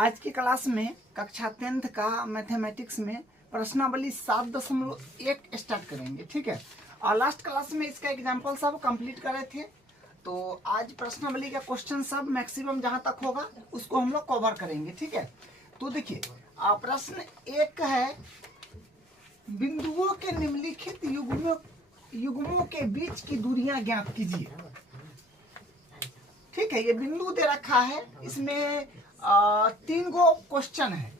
आज की क्लास में कक्षा 10th का मैथमेटिक्स में प्रश्नावली 7.1 स्टार्ट करेंगे। ठीक है, और लास्ट क्लास में इसका एग्जाम्पल सब कंप्लीट करे थे, तो आज प्रश्नावली का क्वेश्चन सब मैक्सिमम जहां तक होगा उसको हम लोग कवर करेंगे। ठीक है, तो देखिए प्रश्न एक है, बिंदुओं के निम्नलिखित युग्मों के बीच की दूरियां ज्ञात कीजिए। ठीक है, ये बिंदु दे रखा है, इसमें 3 गो क्वेश्चन है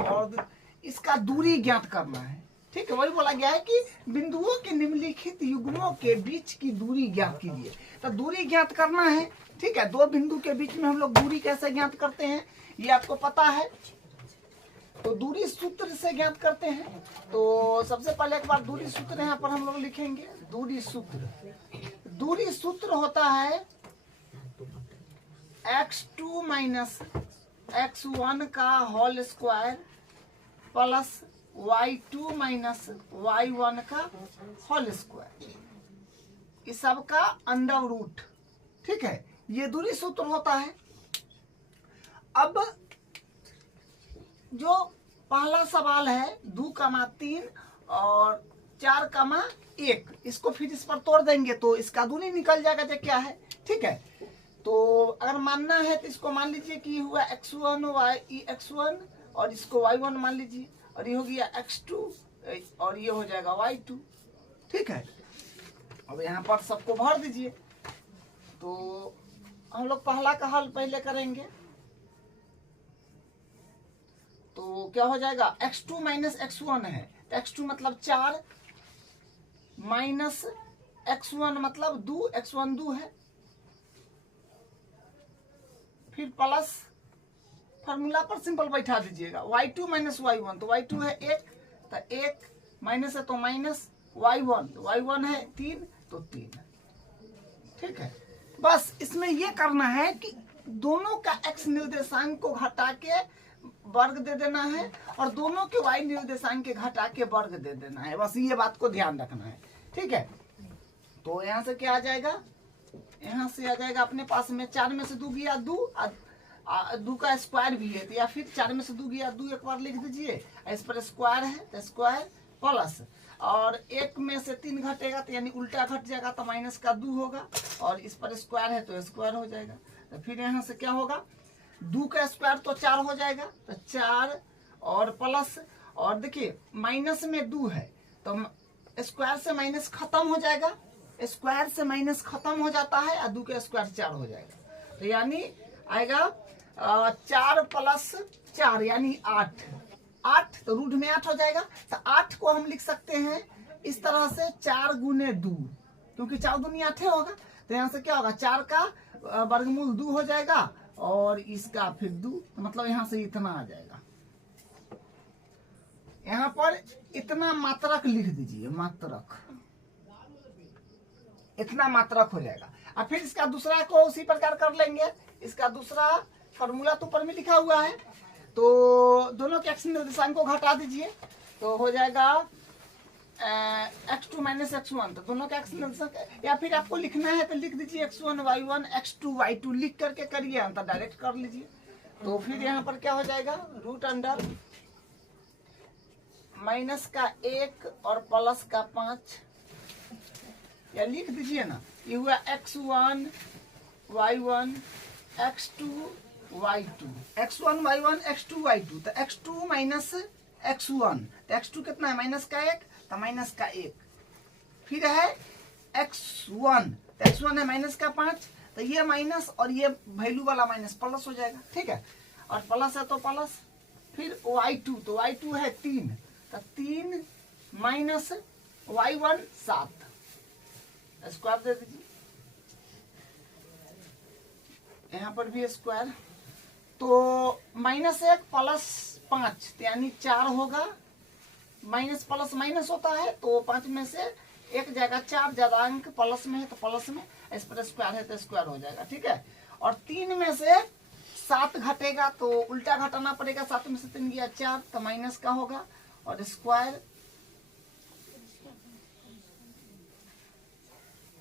और इसका दूरी ज्ञात करना है। ठीक है, वही बोला गया है कि बिंदुओं के निम्नलिखित युग्मों के बीच की दूरी ज्ञात कीजिए। तो दूरी ज्ञात करना है। ठीक है, दो बिंदु के बीच में हम लोग दूरी कैसे ज्ञात करते हैं ये आपको पता है, तो दूरी सूत्र से ज्ञात करते हैं। तो सबसे पहले एक बार दूरी सूत्र यहाँ पर हम लोग लिखेंगे। दूरी सूत्र होता है x2 माइनस x1 का whole square plus y2 minus y1 का होल स्क्वायर, इस सब का अंडर रूट। ठीक है, ये दूरी सूत्र होता है। अब जो पहला सवाल है 2,3 और 4,1, इसको फिर इस पर तोड़ देंगे तो इसका दूरी निकल जाएगा जो क्या है। ठीक है, तो अगर मानना है तो इसको मान लीजिए कि हुआ x1 x1 और इसको y1 मान लीजिए, और ये हो गया x2 और ये हो जाएगा y2। ठीक है, अब यहाँ पर सबको भर दीजिए। तो हम लोग पहला का हल पहले करेंगे, तो क्या हो जाएगा, x2 माइनस x1 है तो x2 मतलब 4 माइनस x1 मतलब 2, x1 2 है, फिर प्लस फार्मूला पर सिंपल बैठा दीजिएगा y2 माइनस y1, तो y2 है 1 तो 1 माइनस है तो माइनस, y1 तो y1 है 3 तो 3। ठीक है, बस इसमें ये करना है कि दोनों का x निर्देशांक को घटा के वर्ग दे देना है और दोनों के y निर्देशांक के घटा के वर्ग दे देना है, बस ये बात को ध्यान रखना है। ठीक है, तो यहाँ से क्या आ जाएगा, यहाँ से आ जाएगा अपने पास में 4 में से 2 गया 2, 2 का स्क्वायर भी है, तो या फिर 4 में से 2 गया 2 एक बार लिख दीजिए, इस पर स्क्वायर है तो स्क्वायर प्लस, और 1 में से 3 घटेगा तो यानी उल्टा घट जाएगा तो माइनस का 2 होगा, और इस पर स्क्वायर है तो स्क्वायर हो जाएगा। तो फिर यहाँ से क्या होगा, 2 का स्क्वायर तो 4 हो जाएगा, तो 4 और प्लस, और देखिए माइनस में 2 है तो स्क्वायर से माइनस खत्म हो जाएगा, स्क्वायर से माइनस खत्म हो जाता है और 2 का स्क्वायर 4 हो जाएगा, तो यानी आएगा 4 प्लस 4 यानी 8, 8 तो रूट में 8 हो जाएगा। तो 8 को हम लिख सकते हैं इस तरह से 4 गुने 2, क्योंकि 4 दूनी 8 होगा, तो यहाँ से क्या होगा, 4 का वर्गमूल 2 हो जाएगा और इसका फिर 2, तो मतलब यहाँ से इतना आ जाएगा। यहाँ पर इतना मात्रक लिख दीजिए, मात्रक, इतना मात्रक हो जाएगा। और फिर इसका दूसरा को उसी प्रकार कर लेंगे। इसका दूसरा फॉर्मूला तो ऊपर में लिखा हुआ है, तो दोनों के x निर्देशांक को घटा दीजिए तो हो जाएगा x2 माइनस x1, तो दोनों का x निर्देशांक, या फिर आपको लिखना है तो लिख दीजिए x1 y1 x2 y2 लिख करके करिए, अंतर डायरेक्ट कर लीजिए। तो फिर यहाँ पर क्या हो जाएगा, रूट अंडर माइनस का 1 और प्लस का 5, या लिख दीजिए ना, ये हुआ x1 y1 x2 y2, x1 y1 x2 y2, तो x2 माइनस x1, तो x2 कितना है, माइनस का 1 तो माइनस का 1, फिर है x1, तो x1 है माइनस का 5, तो ये माइनस और ये वैल्यू वाला माइनस प्लस हो जाएगा। ठीक है, और प्लस है तो प्लस, फिर y2, तो y2 है 3, तो 3 माइनस y1 7, स्क्वायर दे दीजिए, यहाँ पर भी स्क्वायर, तो माइनस 1 प्लस 5 यानी 4 होगा, माइनस प्लस माइनस होता है तो 5 में से 1 जाएगा 4, ज्यादा अंक प्लस में है तो प्लस में, इस पर स्क्वायर है तो स्क्वायर हो जाएगा। ठीक है, और 3 में से 7 घटेगा तो उल्टा घटाना पड़ेगा, 7 में से 3 गया 4 तो माइनस का होगा, और स्क्वायर,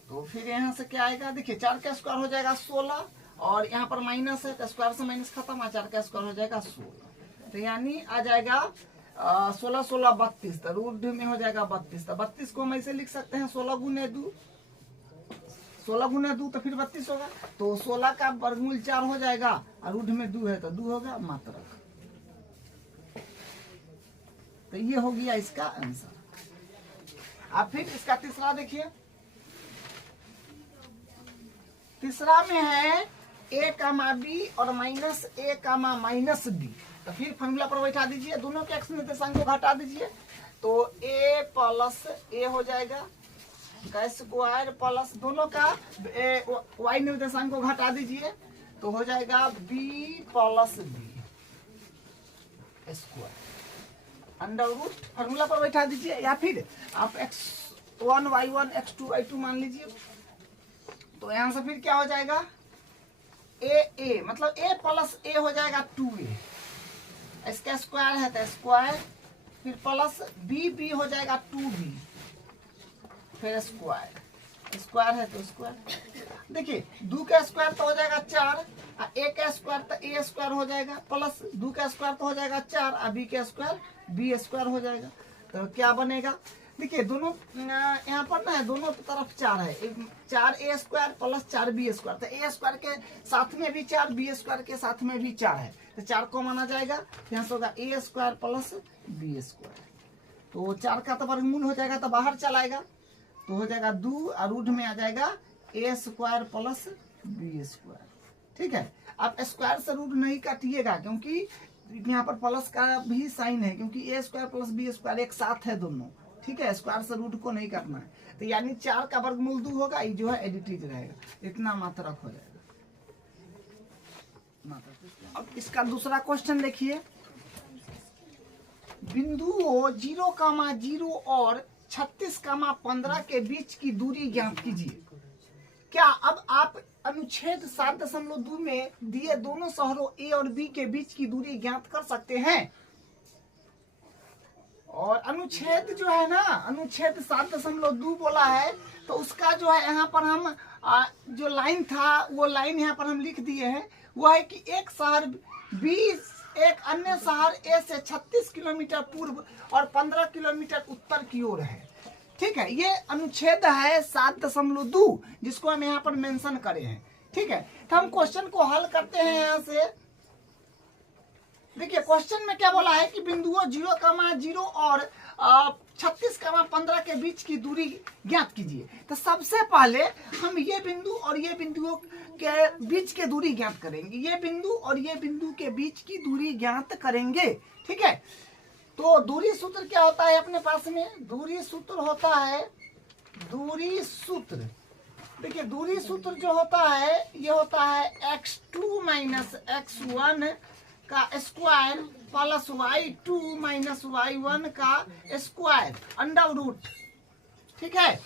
तो फिर यहाँ से क्या आएगा, देखिए 4 का स्क्वायर हो जाएगा 16 और यहाँ पर माइनस है तो स्क्वायर से माइनस खत्म, 4 का स्क्वायर हो जाएगा 16। तो यानी आ जाएगा 16 16 32, तो रूट में हो जाएगा 32। तो 32 को हम ऐसे लिख सकते हैं 16 गुने 2, 16 गुने 2 तो फिर 32 होगा। तो 16 का वर्गमूल 4 हो जाएगा और रूट में 2 है तो 2 होगा मात्रक। तो ये हो गया इसका आंसर। अब फिर इसका तीसरा देखिए, तीसरा में है a कामा बी और minus a comma minus B. तो फिर फॉर्मूला पर बैठा दीजिए, दोनों के x निर्देशांक को घटा दीजिए। तो a प्लस a हो जाएगा का स्क्वायर प्लस दोनों का y निर्देशांक को घटा दीजिए तो हो जाएगा b plus B square under root. Formula पर बैठा दीजिए या फिर आप x1 y1 x2 y2 मान लीजिए। तो यहां से फिर क्या हो जाएगा a मतलब a प्लस a हो जाएगा 2a, इसका स्क्वायर है तो स्क्वायर, फिर प्लस b हो जाएगा 2b, फिर स्क्वायर, स्क्वायर है तो स्क्वायर। देखिए 2 का स्क्वायर तो हो जाएगा 4, a का स्क्वायर तो a स्क्वायर हो जाएगा, प्लस 2 का स्क्वायर तो हो जाएगा 4 और b का स्क्वायर b स्क्वायर हो जाएगा। तो क्या बनेगा, देखिए दोनों यहाँ पर ना दोनों तरफ 4 है, 4a square plus 4b square. तो a स्क्वायर के साथ में भी 4, b स्क्वायर के साथ में भी 4 है, तो 4 को माना जाएगा। यहाँ से होगा a square plus b square. तो 4 का तो वर्गमूल हो जाएगा तो बाहर चलाएगा, तो हो जाएगा 2 और रूट में आ जाएगा a square plus b square. ठीक है, आप स्क्वायर से रूट नहीं काटिएगा क्योंकि यहाँ पर प्लस का भी साइन है, क्योंकि a square plus b square एक साथ है दोनों। ठीक है, स्क्वायर से रूट को नहीं काटना है। तो यानी 4 का वर्गमूल 2 होगा, ये जो है एडिटिव रहेगा, इतना मात्रक हो जाएगा। अब इसका दूसरा क्वेश्चन देखिए, बिंदुओं 0,0 और 36,15 के बीच की दूरी ज्ञात कीजिए। क्या अब आप अनुच्छेद 7.2 में दिए दोनों शहरों ए और बी के बीच की दूरी ज्ञात कर सकते हैं? और अनुच्छेद जो है ना, अनुच्छेद 7.2 बोला है, तो उसका जो है यहाँ पर हम जो लाइन था वो लाइन यहाँ पर हम लिख दिए हैं। वो है कि एक शहर बी एक अन्य शहर ए से 36 किलोमीटर पूर्व और 15 किलोमीटर उत्तर की ओर है। ठीक है, ये अनुच्छेद है 7.2 जिसको हम यहाँ पर मेंशन करे हैं। ठीक है, तो हम क्वेश्चन को हल करते हैं यहाँ से। देखिए क्वेश्चन में क्या बोला है कि बिंदुओं 0,0 और 36,15 के बीच की दूरी ज्ञात कीजिए। तो सबसे पहले हम ये बिंदु और ये बिंदुओं के बीच के दूरी ज्ञात करेंगे, ये बिंदु और ये बिंदु के बीच की दूरी ज्ञात करेंगे। ठीक है, तो दूरी सूत्र क्या होता है अपने पास में? दूरी सूत्र होता है, दूरी सूत्र देखिए दूरी सूत्र जो होता है ये होता है x2 माइनस x1 का square plus y2 minus y1 का स्क्वायर अंडर रूट। ठीक है,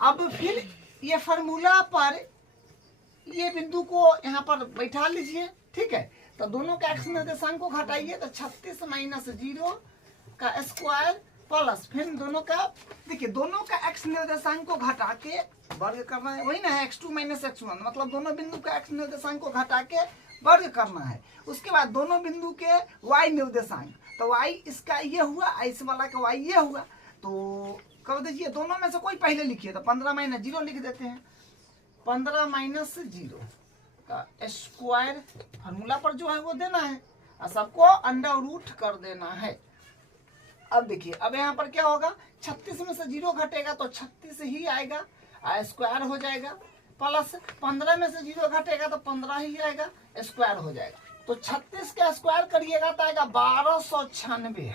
अब फिर ये फार्मूला पर ये बिंदु को यहाँ पर बैठा लीजिए। ठीक है, तो दोनों का x निर्देशांक को घटाइए तो 36 माइनस 0 का स्क्वायर प्लस फिर दोनों का, देखिए दोनों का x निर्देशांक को घटा के वर्ग करना है, वही ना है x2 माइनस x1, मतलब दोनों बिंदु का x निर्देशांक को घटा के वर्ग करना है। उसके बाद दोनों बिंदु के y निर्देशांक, तो y इसका ये हुआ, इस वाला का y ये हुआ, तो कर दीजिए दोनों में से कोई पहले लिखिए। तो 15 माइनस 0 लिख देते हैं, 15 माइनस 0 का स्क्वायर फार्मूला पर जो है वो देना है और सबको अंडर रूट कर देना है। अब देखिए अब यहाँ पर क्या होगा, 36 में से 0 घटेगा तो 36 ही आएगा, स्क्वायर हो जाएगा, प्लस 15 में से 0 घटेगा तो 15 ही आएगा, स्क्वायर हो जाएगा। तो 36 का स्क्वायर करिएगा तो आएगा 1296।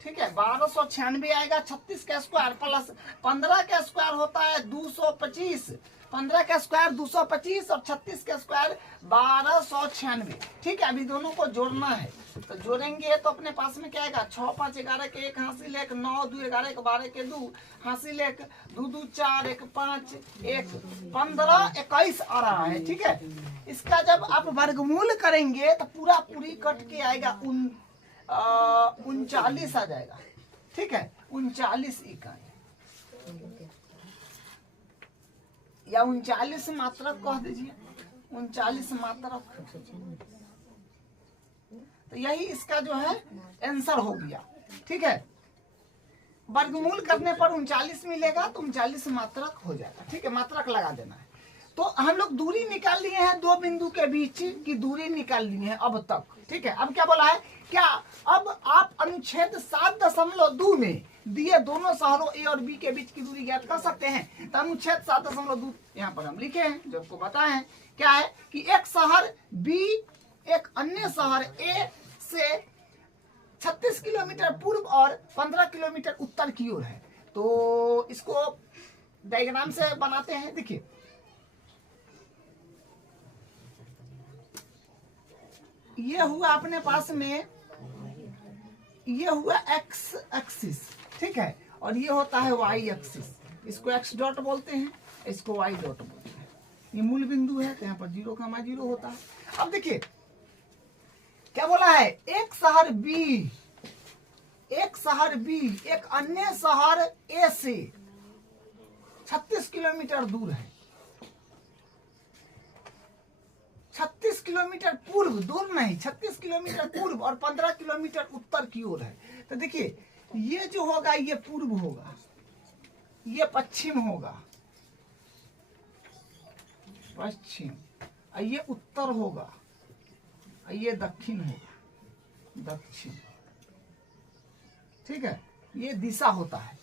ठीक है, 1296 आएगा 36 का स्क्वायर प्लस 15 का स्क्वायर होता है 225, 15 का स्क्वायर 225 और 36 का स्क्वायर 1296। ठीक है, अभी दोनों को जोड़ना है, तो जोड़ेंगे तो अपने पास में क्या आएगा, 6 5 11 के 1 हासिल 1, 9 2 11 1 12 के 2 हासिल 1, 2 2 4 1 5 1 15 21 आ रहा है। ठीक है, इसका जब आप वर्गमूल करेंगे तो पूरा पूरी कट के आएगा 39 आ जाएगा। ठीक है, 39 इकाई या 39 मात्रक कह दीजिए, 39 मात्रक। तो यही इसका जो है आंसर हो गया। ठीक है, वर्गमूल करने पर 39 मिलेगा तो 39 मात्रक हो जाएगा। ठीक है, मात्रक लगा देना है। तो हम लोग दूरी निकाल लिए हैं, दो बिंदु के बीच की दूरी निकाल ली है अब तक। ठीक है, अब क्या बोला है, क्या अब आप अनुच्छेद 7.2 में दिए दोनों शहरों ए और बी के बीच की दूरी ज्ञात कर सकते हैं। तो अनुच्छेद 7.2 यहाँ पर हम लिखे हैं, जो आपको बताए हैं क्या है कि एक शहर बी एक अन्य शहर ए से 36 किलोमीटर पूर्व और 15 किलोमीटर उत्तर की ओर है। तो इसको डायग्राम से बनाते हैं। देखिए, ये हुआ अपने पास में, ये हुआ एक्स एक्सिस। ठीक है, और ये होता है वाई एक्सिस। इसको एक्स डॉट बोलते हैं, इसको वाई डॉट बोलते हैं। ये मूल बिंदु है, तो यहाँ पर 0,0 होता है। अब देखिए क्या बोला है, एक शहर बी एक अन्य शहर ए से 36 किलोमीटर दूर है। 36 किलोमीटर पूर्व, दूर नहीं, 36 किलोमीटर पूर्व और 15 किलोमीटर उत्तर की ओर है। तो देखिए, ये जो होगा ये पूर्व होगा, ये पश्चिम होगा, पश्चिम, और ये उत्तर होगा, और ये दक्षिण होगा, दक्षिण। ठीक है, ये दिशा होता है।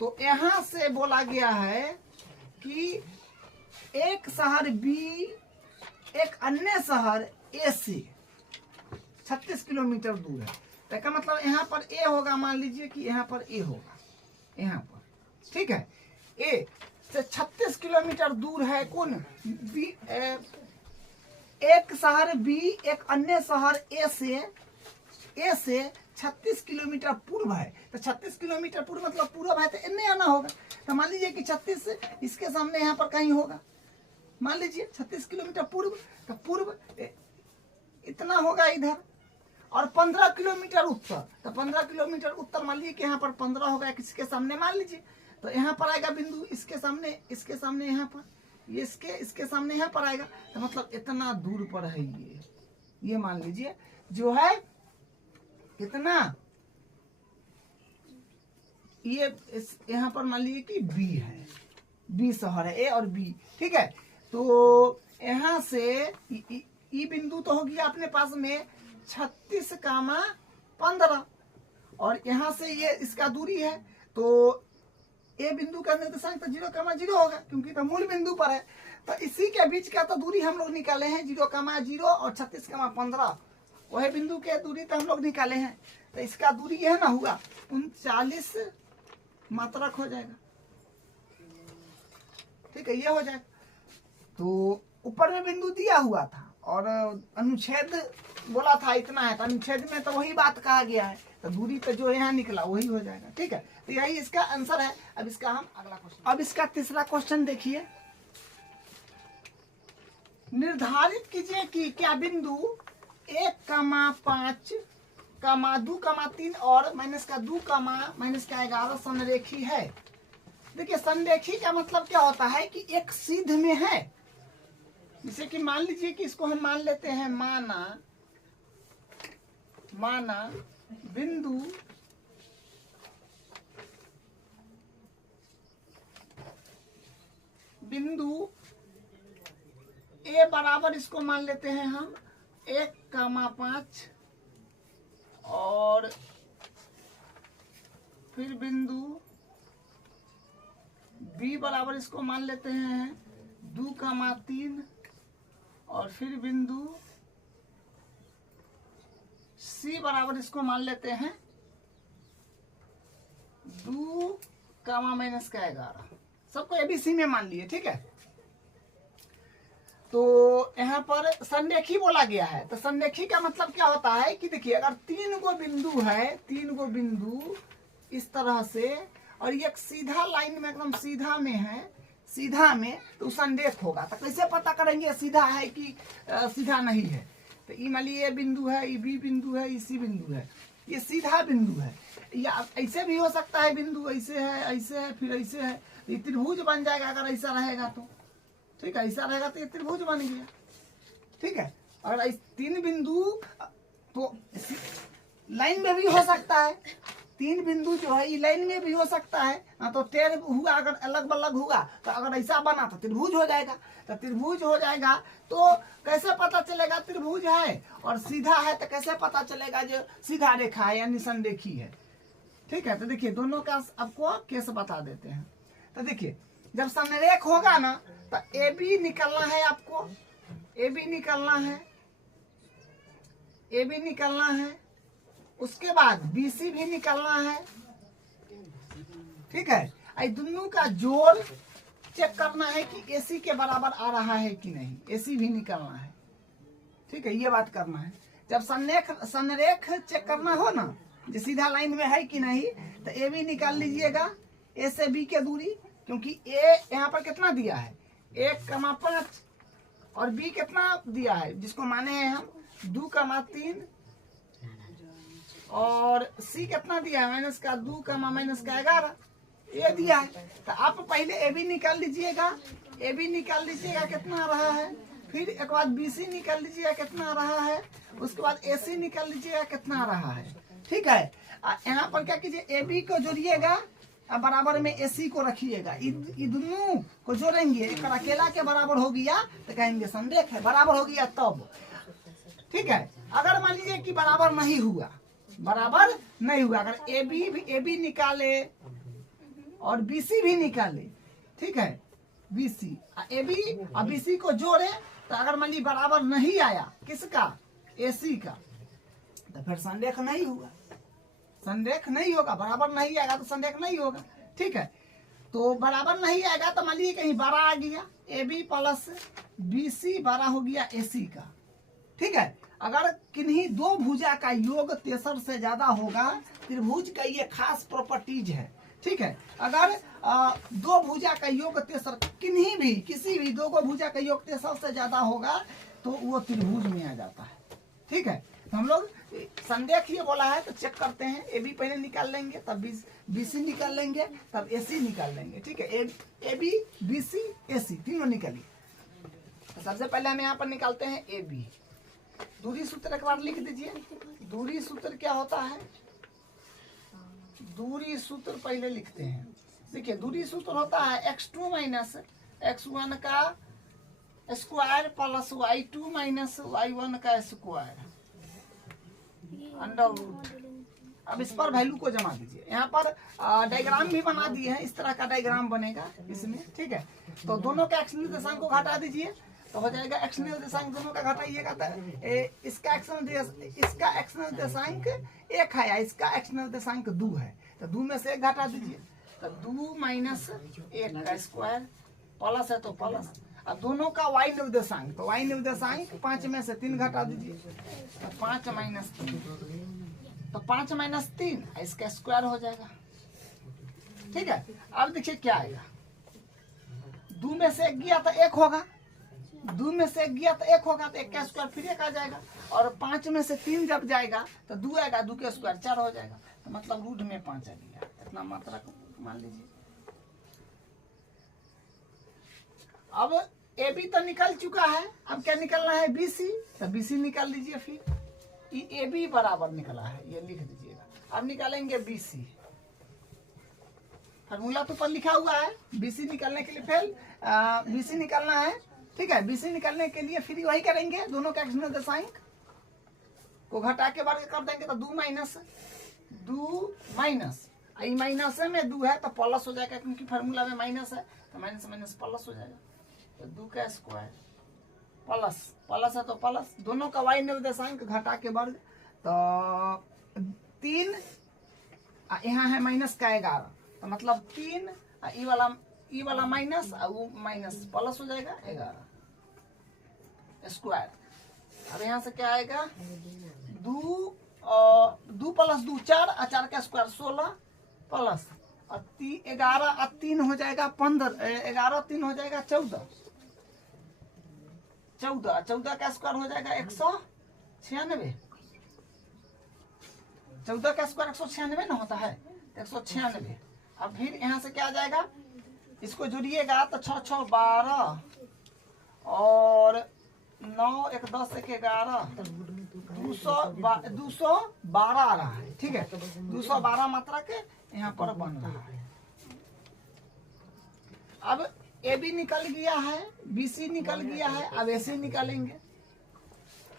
तो यहां से बोला गया है कि एक शहर बी एक अन्य शहर ए से 36 किलोमीटर दूर है। तो इसका मतलब यहाँ पर ए होगा, मान लीजिए कि यहाँ पर ए होगा, यहाँ पर। ठीक है, ए से 36 किलोमीटर दूर है कौन, बी। एक शहर बी एक अन्य शहर ए से 36 किलोमीटर पूर्व है। तो 36 किलोमीटर पूर्व मतलब पूर्व है, तो इन्हें आना होगा। तो मान लीजिए कि 36 इसके सामने यहाँ पर कहीं होगा, मान लीजिए 36 किलोमीटर पूर्व, तो पूर्व इतना होगा इधर, और 15 किलोमीटर उत्तर, तो 15 किलोमीटर उत्तर मान लीजिए कि यहाँ पर 15 होगा किसके सामने, मान लीजिए। तो यहाँ पर आएगा बिंदु इसके सामने यहाँ पर, ये इसके सामने यहाँ पर आएगा। तो मतलब इतना दूर पर है ये मान लीजिए जो है कितना, ये यहाँ पर मान लीजिए कि बी है, बी शहर है, ए और बी। ठीक है, तो यहाँ से ई बिंदु तो हो गया अपने पास में 36,15, और यहाँ से ये इसका दूरी है। तो ए बिंदु का निर्देशांक तो 0,0 होगा, क्योंकि तो मूल बिंदु पर है। तो इसी के बीच का तो दूरी हम लोग निकाले हैं 0,0 और 36,15, वही बिंदु के दूरी तो हम लोग निकाले हैं। तो इसका दूरी यह ना हुआ 39 मात्रक हो जाएगा। ठीक है, ये हो जाएगा। तो ऊपर में बिंदु दिया हुआ था और अनुच्छेद बोला था इतना है, तो अनुच्छेद में तो वही बात कहा गया है, तो दूरी तो जो यहाँ निकला वही हो जाएगा। ठीक है, तो यही इसका आंसर है। अब इसका हम अगला क्वेश्चन, अब इसका तीसरा क्वेश्चन देखिए, निर्धारित कीजिए कि क्या बिंदु 1,5, 2,3 और -2,-11 संरेखी है। देखिए, संरेखी का मतलब क्या होता है कि एक सीध में है। जैसे कि मान लीजिए कि इसको हम मान लेते हैं, माना बिंदु ए बराबर, इसको मान लेते हैं हम 1,5, और फिर बिंदु बी बराबर इसको मान लेते हैं 2,3, और फिर बिंदु सी बराबर इसको मान लेते हैं 2,-11। सबको एबीसी में मान लिए। ठीक है, तो यहाँ पर संरेखी बोला गया है। तो संरेखी का मतलब क्या होता है कि देखिए, अगर 3 गो बिंदु है, 3 गो बिंदु इस तरह से, और एक सीधा लाइन में एकदम सीधा में है, सीधा में, तो संरेख होगा। तो कैसे पता करेंगे सीधा है कि सीधा नहीं है। तो ई मान लीजिए बिंदु है, ई बी बिंदु है, ई सी बिंदु है, ये सीधा बिंदु है। या ऐसे भी हो सकता है, बिंदु ऐसे है, फिर ऐसे है, ये त्रिभुज बन जाएगा अगर ऐसा रहेगा तो। ठीक है, ऐसा रहेगा तो ये त्रिभुज बन गया। ठीक है। अगर इस 3 बिंदु तो लाइन में भी हो सकता है, 3 बिंदु जो है ये लाइन में भी हो सकता है ना, तो टेढ़ हुआ अगर अलग अलग हुआ तो अगर ऐसा बना तो त्रिभुज हो जाएगा। तो त्रिभुज हो जाएगा तो कैसे पता चलेगा त्रिभुज है, और सीधा है तो कैसे पता चलेगा जो सीधा रेखा है यानी संरेखी है। ठीक है, तो देखिए दोनों का आपको केस बता देते हैं। तो देखिए जब संरेख होगा ना तो ए बी निकलना है, आपको ए बी निकलना है, ए बी निकलना है, उसके बाद बीसी भी निकलना है। ठीक है, ये दोनों का जोड़ चेक करना है कि एसी के बराबर आ रहा है कि नहीं, एसी भी निकलना है। ठीक है, ये बात करना है। जब संरेख चेक करना हो ना, जो सीधा लाइन में है कि नहीं, तो ए बी निकाल लीजिएगा, ए से बी के दूरी, क्योंकि ए यहाँ पर कितना दिया है 1,5 और बी कितना दिया है जिसको माने हैं हम 2,3 और सी कितना दिया है माइनस का 2, माइनस का 11 ये दिया है। तो आप पहले ए बी निकाल लीजिएगा, ए बी निकाल लीजिएगा कितना आ रहा है, फिर एक बाद बी सी निकाल लीजिएगा कितना आ रहा है, उसके बाद ए सी निकाल लीजिएगा कितना आ रहा है। ठीक है, यहाँ पर क्या कीजिए ए बी को जोड़िएगा और बराबर में ए सी को रखिएगा, ये दोनों को जोड़ेंगे, एक अकेला के बराबर हो गया तो कहेंगे संरेख है, बराबर हो गया तब। ठीक है, अगर मान लीजिए कि बराबर नहीं हुआ, बराबर नहीं हुआ, अगर ए बी निकाले और बीसी भी निकाले, ठीक है, बीसी ए बी और बीसी को जोड़े तो अगर मान ली बराबर नहीं आया किसका, एसी का, तो फिर संरेख नहीं हुआ, संरेख नहीं होगा, बराबर नहीं आएगा तो संरेख नहीं होगा। ठीक है, तो बराबर नहीं आएगा तो मान लीजिए कहीं 12 आ गया, A B plus B C 12 हो गया एसी का। ठीक है, अगर किन्हीं दो भुजा का योग 63 से ज्यादा होगा, त्रिभुज का ये खास प्रॉपर्टीज है। ठीक है, अगर दो भुजा का योग 63 किन्हीं भी किसी भी दो भुजा का योग 63 से ज्यादा होगा तो वो त्रिभुज में आ जाता है। ठीक है, तो हम लोग संरेख ये बोला है तो चेक करते हैं, ए बी पहले निकाल लेंगे, तब बी सी निकाल लेंगे, तब ए सी निकाल लेंगे। ठीक है, ए बी बी सी ए सी तीनों निकालिए। तो सबसे पहले हम यहाँ पर निकालते हैं ए बी। दूरी सूत्र एक बार लिख दीजिए। दूरी सूत्र क्या होता है, दूरी सूत्र पहले लिखते हैं। देखिए दूरी सूत्र होता है x2 माइनस x1 का square plus y2 minus y1 का स्क्वायर अंडर रूट। अब इस पर वैल्यू को जमा दीजिए। यहाँ पर डायग्राम भी बना दिए हैं, इस तरह का डायग्राम बनेगा इसमें। ठीक है, तो दोनों का एक्स निर्देशांक को घटा दीजिए तो हो जाएगा एक्स निर्देशांक दोनों का घटाइएगा तो इसका एक्स निर्देशांक 1 है, इसका एक्स निर्देशांक 2 है, तो 2 में से 1 घटा दीजिए, तो 2 माइनस 1 का स्क्वायर प्लस है तो प्लस। अब दोनों का y निर्देशांक, तो y निर्देशांक 5 में से 3 घटा दीजिए, तो 5 माइनस 3, तो 5 माइनस 3 इसका स्क्वायर हो जाएगा। ठीक है, अब देखिए क्या आएगा, 2 में से 1 गया तो 1 होगा, 2 में से 1 गया तो 1 होगा, तो 1 का स्क्वायर फिर 1 आ जाएगा, और 5 में से 3 जब जाएगा तो 2 आएगा, 2 का स्क्वायर 4 हो जाएगा, तो मतलब रूट में 5 आ गया। इतना मात्रा को मान लीजिए। अब ए बी तो निकल चुका है, अब क्या निकलना है बी सी, तो बी सी निकाल लीजिए। फिर ए बी बराबर निकला है, ये लिख दीजिएगा। अब निकालेंगे बी सी, फार्मूला तो पर लिखा हुआ है, बी सी निकालने के लिए फिर बी सी निकालना है। ठीक है, बी सी निकालने के लिए फिर वही करेंगे, दोनों का एक्स निर्देशांक को घटा के वर्ग कर देंगे, तो 2 माइनस आई माइनस में 2 है तो प्लस हो जाएगा, क्योंकि फार्मूला में माइनस है तो माइनस माइनस प्लस हो जाएगा, तो 2 का स्क्वायर प्लस है तो प्लस, दोनों का y निर्देशांक घटा के वर्ग, तो 3 यहाँ है माइनस का 11, तो मतलब 3 ई वाला माइनस और वो माइनस प्लस हो जाएगा 11 स्क्वायर। अब यहाँ से क्या आएगा 2 प्लस 2 4 और 4 का स्क्वायर 16 प्लस और 11 और 3 हो जाएगा 15, 11 3 हो जाएगा 14 का स्क्वायर हो जाएगा 196, 14 का स्क्वायर 196 ना होता है, 196। अब फिर यहाँ से क्या आ जाएगा, इसको जोड़िएगा तो 6 6 12 और 9 1 10 1 11 212 आ रहा है। ठीक है, 212 मात्रा के यहाँ पर बन रहा है। अब ए बी निकल गया है, बी सी निकल गया है, अब ए सी निकालेंगे।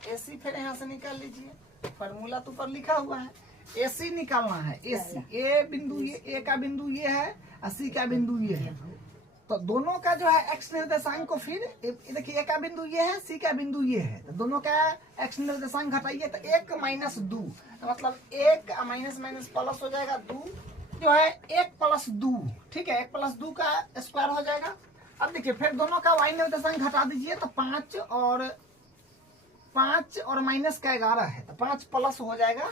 ए सी फिर यहाँ से निकाल लीजिए, फॉर्मूला तो ऊपर लिखा हुआ है। ए सी निकालना है, ए सी, ए बिंदु ये, ए का बिंदु ये है और सी का बिंदु ये है। तो दोनों का जो है एक्स निर्देशांक को फिर देखिए, ए का बिंदु ये है, सी का बिंदु ये है, तो दोनों का एक्स निर्देशांक घटाइए तो 1 माइनस 2, मतलब 1 माइनस माइनस प्लस हो जाएगा 2, जो है 1 प्लस 2। ठीक है, 1 प्लस 2 का स्क्वायर हो जाएगा। अब देखिए फिर दोनों का वाई निर्देशांक घटा दीजिए तो 5 और माइनस का 11 है, तो 5 प्लस हो जाएगा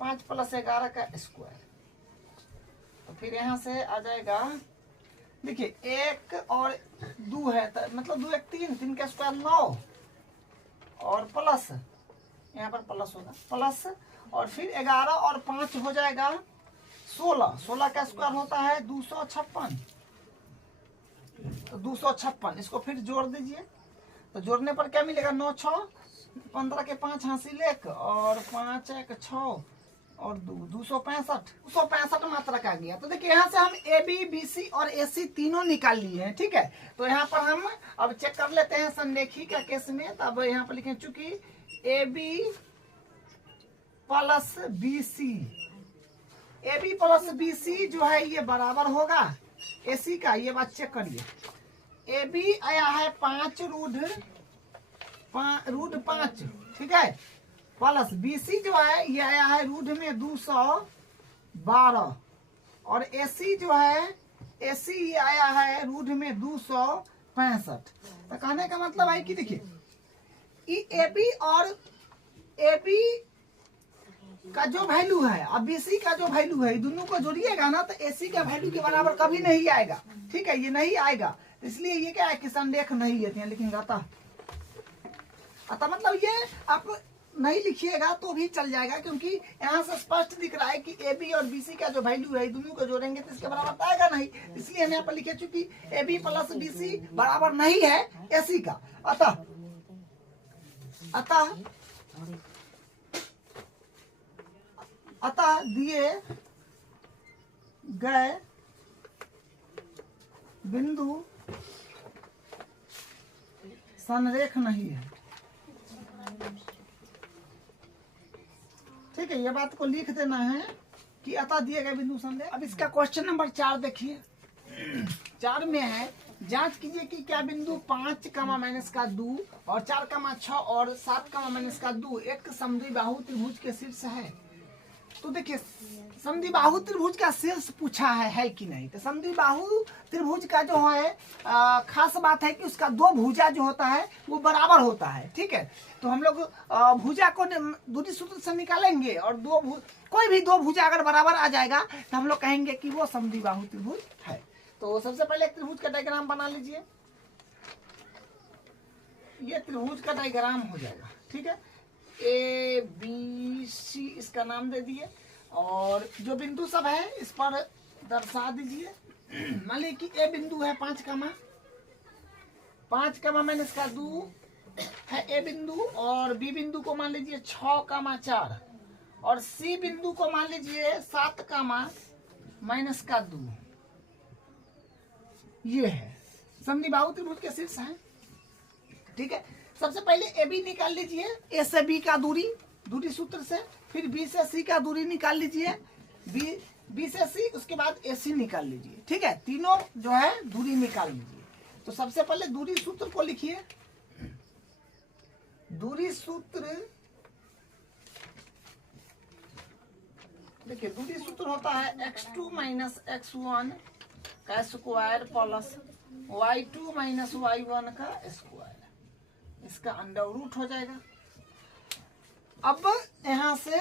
5 प्लस 11 का स्क्वायर। तो फिर यहाँ से आ जाएगा, देखिए 1 और 2 है तो मतलब 2 1 3, 3 का स्क्वायर 9 और प्लस यहाँ पर प्लस होगा प्लस, और फिर 11 और 5 हो जाएगा 16, 16 का स्क्वायर होता है 256, तो 256 इसको फिर जोड़ दीजिए। तो जोड़ने पर क्या मिलेगा, 9 6 15 के 5 हासिल 1 और 5 1 6 और 265 मात्रा का गया। तो देखिए यहाँ से हम ए बी बी सी और ए सी तीनों निकाल लिए हैं। ठीक है, तो यहाँ पर हम अब चेक कर लेते हैं संरेखी का केस में। तो अब यहाँ पर लिखें, चूंकि A B plus B C, A B plus B C जो है ये बराबर होगा ए सी का। ये बात चेक करिए, ए बी आया है 5 रूट 5, ठीक है, प्लस बी सी जो है ये आया है रूट में 212, और ए सी जो है ए सी ये आया है रूट में 265। तो कहने का मतलब है कि देखिए ए बी और ए बी का जो वैल्यू है और बी सी का जो वैल्यू है, दोनों को जोड़िएगा ना तो ए सी का वैल्यू के बराबर कभी नहीं आएगा। ठीक है, ये नहीं आएगा, इसलिए ये क्या है कि संरेख नहीं लेते हैं, लेकिन अतः मतलब ये आप नहीं लिखिएगा तो भी चल जाएगा, क्योंकि यहाँ से स्पष्ट दिख रहा है कि ए बी और बी सी का जो वैल्यू है दोनों को जोड़ेंगे तो इसके बराबर आएगा नहीं, इसलिए हम यहाँ पर लिखे, चूंकि A B plus B C बराबर नहीं है ए सी का। अतः दिए गए बिंदु संरेख नहीं है। ठीक है, ये बात को लिख देना है कि अतः दिए गए बिंदु संरेख। अब इसका क्वेश्चन नंबर 4 देखिए, 4 में है, जांच कीजिए कि क्या बिंदु 5 माइनस का 2 और 4 6 और 7 माइनस का 2 एक समद्विबाहु त्रिभुज के शीर्ष है। तो देखिए समद्विबाहु त्रिभुज का शीर्ष पूछा है कि नहीं। तो समद्विबाहु त्रिभुज का जो है खास बात है कि उसका 2 भुजा जो होता है वो बराबर होता है। ठीक है, तो हम लोग भुजा को दूरी सूत्र से निकालेंगे और कोई भी 2 भुजा अगर बराबर आ जाएगा तो हम लोग कहेंगे कि वो समद्विबाहु त्रिभुज है। तो सबसे पहले एक त्रिभुज का डायग्राम बना लीजिए, ये त्रिभुज का डायग्राम हो जाएगा। ठीक है, ए बी सी इसका नाम दे दिए और जो बिंदु सब है इस पर दर्शा दीजिए। मान लीजिए कि ए बिंदु है 5 माइनस का 2 है ए बिंदु, और बी बिंदु को मान लीजिए 6 4 और सी बिंदु को मान लीजिए 7 माइनस का 2। ये है समद्विबाहु त्रिभुज के शीर्ष है। ठीक है, सबसे पहले ए बी निकाल लीजिए, ए से बी का दूरी सूत्र से, फिर बी से सी का दूरी निकाल लीजिए, बी से सी, उसके बाद ए सी निकाल लीजिए। ठीक है, तीनों जो है दूरी निकाल लीजिए। तो सबसे पहले दूरी सूत्र को लिखिए। दूरी सूत्र देखिए, दूरी सूत्र होता है x2 माइनस x1 का square plus y2 minus y1 का स्क्वायर, इसका अंडर रूट हो जाएगा। अब यहाँ से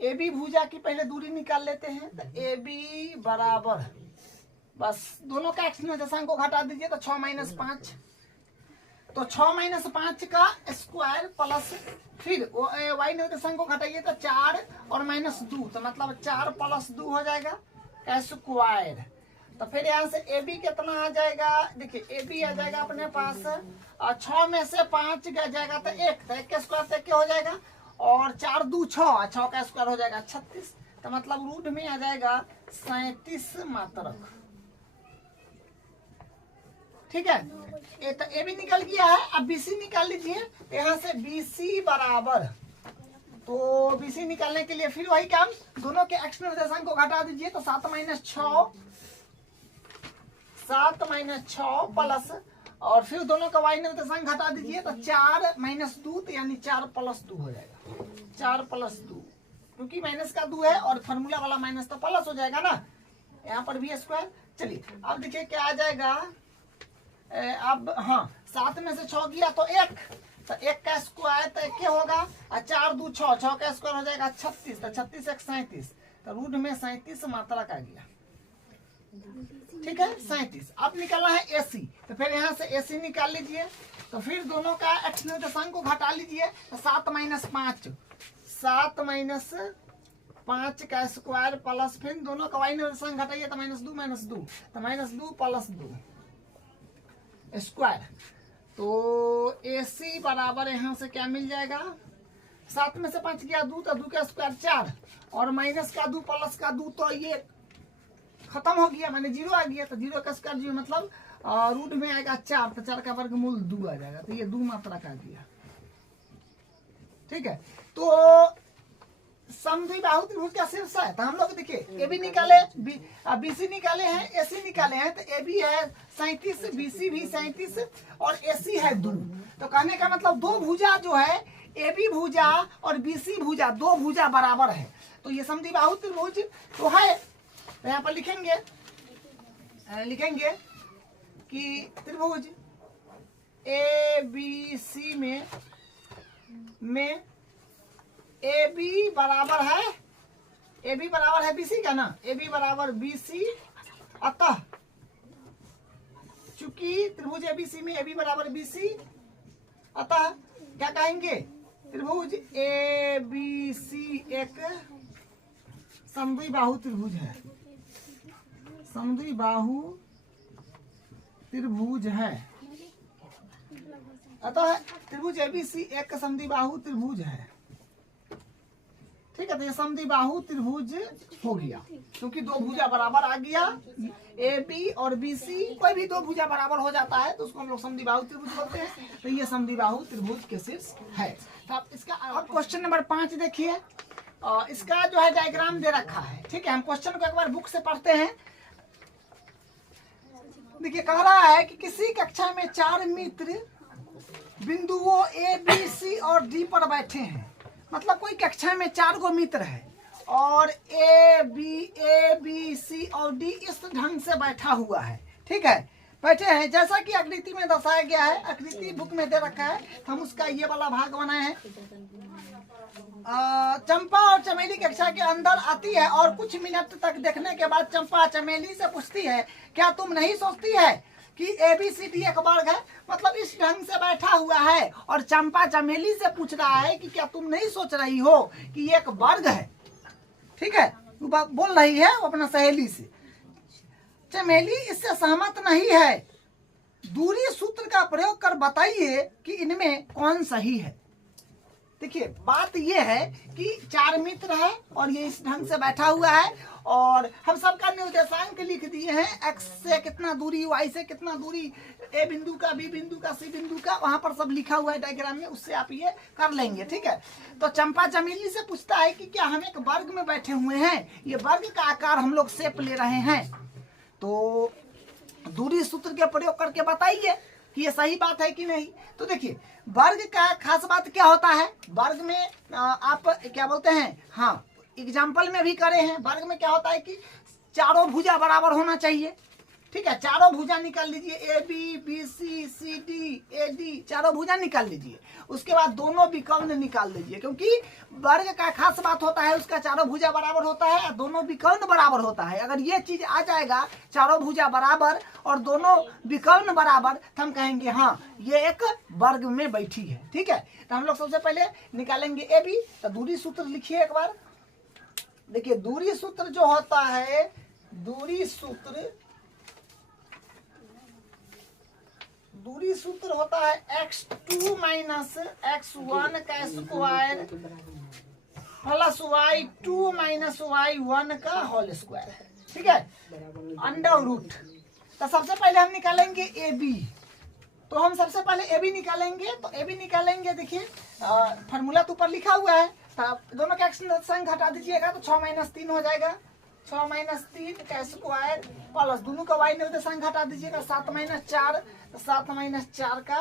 ए बी भुजा की पहले दूरी निकाल लेते हैं। तो ए बी बराबर, बस दोनों का एक्स निर्देशांक को घटा दीजिए तो 6 माइनस 5, तो 6 माइनस 5 का स्क्वायर प्लस फिर वाई निर्देशांक को घटाइए तो 4 और माइनस 2, तो मतलब 4 प्लस 2 हो जाएगा का स्क्वायर। तो फिर यहाँ से ए बी कितना आ जाएगा, देखिए ए बी आ जाएगा अपने पास 6 में से 5 गया जाएगा तो 1, तो 1 के स्क्वायर से क्या हो जाएगा, और 4 2 6, 6 का स्क्वायर हो जाएगा 36, तो मतलब रूट में आ जाएगा 37 मात्रक। ठीक है, ये तो ए बी निकल गया है। अब बी सी निकाल लीजिए। यहाँ से बी सी बराबर, तो बी सी निकालने के लिए फिर वही काम, दोनों के एक्स निर्देशांक को घटा दीजिए। तो 7 - 6 प्लस, और फिर दोनों का वाई निर्देशांक घटा दीजिए। तो 4 - 2, तो यानी 4 + 2 हो जाएगा, 4 + 2, क्योंकि माइनस का 2 है और फार्मूला वाला माइनस तो प्लस हो जाएगा ना, यहाँ पर भी स्क्वायर। चलिए अब देखिए क्या आ जाएगा। अब हाँ, 7 में से 6 गया तो 1, तो 1 का स्क्वायर तो 1 होगा, और 4 2 6, 6 का स्क्वायर हो जाएगा 36, तो 36 1 37, तो रूट में 37 मात्रक आ गया। ठीक है, 37। अब निकालना है एसी, तो फिर यहाँ से एसी निकाल लीजिए। तो फिर दोनों का एक्स निर्देशांक को घटा लीजिए। तो 7 - 5, 7 - 5 का स्क्वायर प्लस, फिर दोनों का वाई निर्देशांक घटाइए तो -2 - 2, तो -2 + 2 स्क्वायर। तो AC बराबर यहाँ से क्या मिल जाएगा, 7 में से 5 गया 2, तो 2 का स्क्वायर 4, और माइनस का 2 प्लस का 2, तो ये खत्म हो गया, माने 0 आ गया। तो 0 का स्क्वायर 0 मतलब रूट में आएगा 4, तो 4 का वर्गमूल 2 आ जाएगा, तो ये 2 मात्रक आ गया। ठीक है, तो समद्विबाहु त्रिभुज का शीर्ष है। तो हम लोग देखिए ए बी निकाले, बी सी निकाले हैं, ए सी निकाले हैं। तो ए बी है 37, बी सी भी 37, और ए सी है 2। तो कहने का मतलब दो भुजा जो है, ए बी भुजा और बी सी भुजा, दो भुजा बराबर है। तो ये समद्विबाहु त्रिभुज तो है। तो यहाँ पर लिखेंगे कि त्रिभुज ए बी सी में ए बी बराबर है बी सी का ना, ए बी बराबर बी सी। अतः चूंकि त्रिभुज ए बी सी में ए बी बराबर बी सी, अतः क्या कहेंगे, त्रिभुज ए बी सी एक समद्विबाहु त्रिभुज है, समद्विबाहु त्रिभुज है। अतः त्रिभुज ए बी सी एक समद्विबाहु त्रिभुज है। ठीक है, तो ये समद्विबाहु त्रिभुज हो गया, क्योंकि दो भुजा बराबर आ गया। ए बी और बी सी कोई भी दो भुजा बराबर हो जाता है तो उसको हम लोग समद्विबाहु त्रिभुज बोलते हैं। तो ये समद्विबाहु त्रिभुज के शीर्ष है। तो आप इसका अब क्वेश्चन नंबर 5 देखिए। इसका जो है डायग्राम दे रखा है। ठीक है, हम क्वेश्चन को एक बार बुक से पढ़ते हैं। देखिए, कह रहा है कि किसी कक्षा में 4 मित्र बिंदुओं ए बी सी और डी पर बैठे हैं। मतलब कोई कक्षा में 4 गो मित्र है और ए बी सी और डी इस ढंग से बैठा हुआ है। ठीक है, बैठे हैं जैसा कि आकृति में दर्शाया गया है। आकृति बुक में दे रखा है, हम उसका ये वाला भाग बनाए हैं। चंपा और चमेली कक्षा के अंदर आती है और कुछ मिनट तक देखने के बाद चंपा चमेली से पूछती है, क्या तुम नहीं सोचती है कि ए बी सी डी एक वर्ग है। मतलब इस ढंग से बैठा हुआ है और चंपा चमेली से पूछ रहा है कि क्या तुम नहीं सोच रही हो कि ये एक वर्ग है। ठीक है, बोल रही है वो अपना सहेली से। चमेली इससे सहमत नहीं है। दूरी सूत्र का प्रयोग कर बताइए कि इनमें कौन सही है। देखिए, बात ये है कि 4 मित्र है और ये इस ढंग से बैठा हुआ है और हम सबका निर्देशांक लिख दिए हैं। एक्स से कितना दूरी, वाई से कितना दूरी, ए बिंदु का, बी बिंदु का, सी बिंदु का, वहां पर सब लिखा हुआ है डायग्राम में, उससे आप ये कर लेंगे। ठीक है, तो चंपा चमेली से पूछता है कि क्या हम एक वर्ग में बैठे हुए हैं, ये वर्ग का आकार हम लोग शेप ले रहे हैं, तो दूरी सूत्र के प्रयोग करके बताइए कि ये सही बात है कि नहीं। तो देखिए, वर्ग का खास बात क्या होता है, वर्ग में आप क्या बोलते हैं, हाँ एग्जाम्पल में भी करे हैं। वर्ग में क्या होता है कि चारों भुजा बराबर होना चाहिए। ठीक है, चारों भुजा निकाल लीजिए, A B B C C D A D, चारों भुजा निकाल लीजिए। उसके बाद दोनों विकर्ण निकाल लीजिए, क्योंकि वर्ग का खास बात होता है उसका चारों भुजा बराबर होता है, दोनों विकर्ण बराबर होता है। अगर ये चीज आ जाएगा, चारों भुजा बराबर और दोनों विकर्ण बराबर, तो हम कहेंगे हाँ ये एक वर्ग में बैठी है। ठीक है, तो हम लोग सबसे पहले निकालेंगे ए बी। तो दूरी सूत्र लिखिए एक बार। देखिए, दूरी सूत्र जो होता है, दूरी सूत्र दूरी सूत्र होता है x2 माइनस x1 का square plus y2 minus y1 का होल स्क्वायर। ठीक है, अंडर रूट। तो सबसे पहले हम निकालेंगे ए बी। तो हम सबसे पहले ए बी निकालेंगे। तो ए बी निकालेंगे, देखिए फार्मूला तो ऊपर लिखा हुआ है। तो दोनों का संग घटा दीजिएगा तो 6 माइनस 3 हो जाएगा। 6 माइनस 3 का स्क्वायर प्लस दोनों का वाई निर्देशांक घटा दीजिएगा 7 माइनस 4। तो 7 माइनस 4 का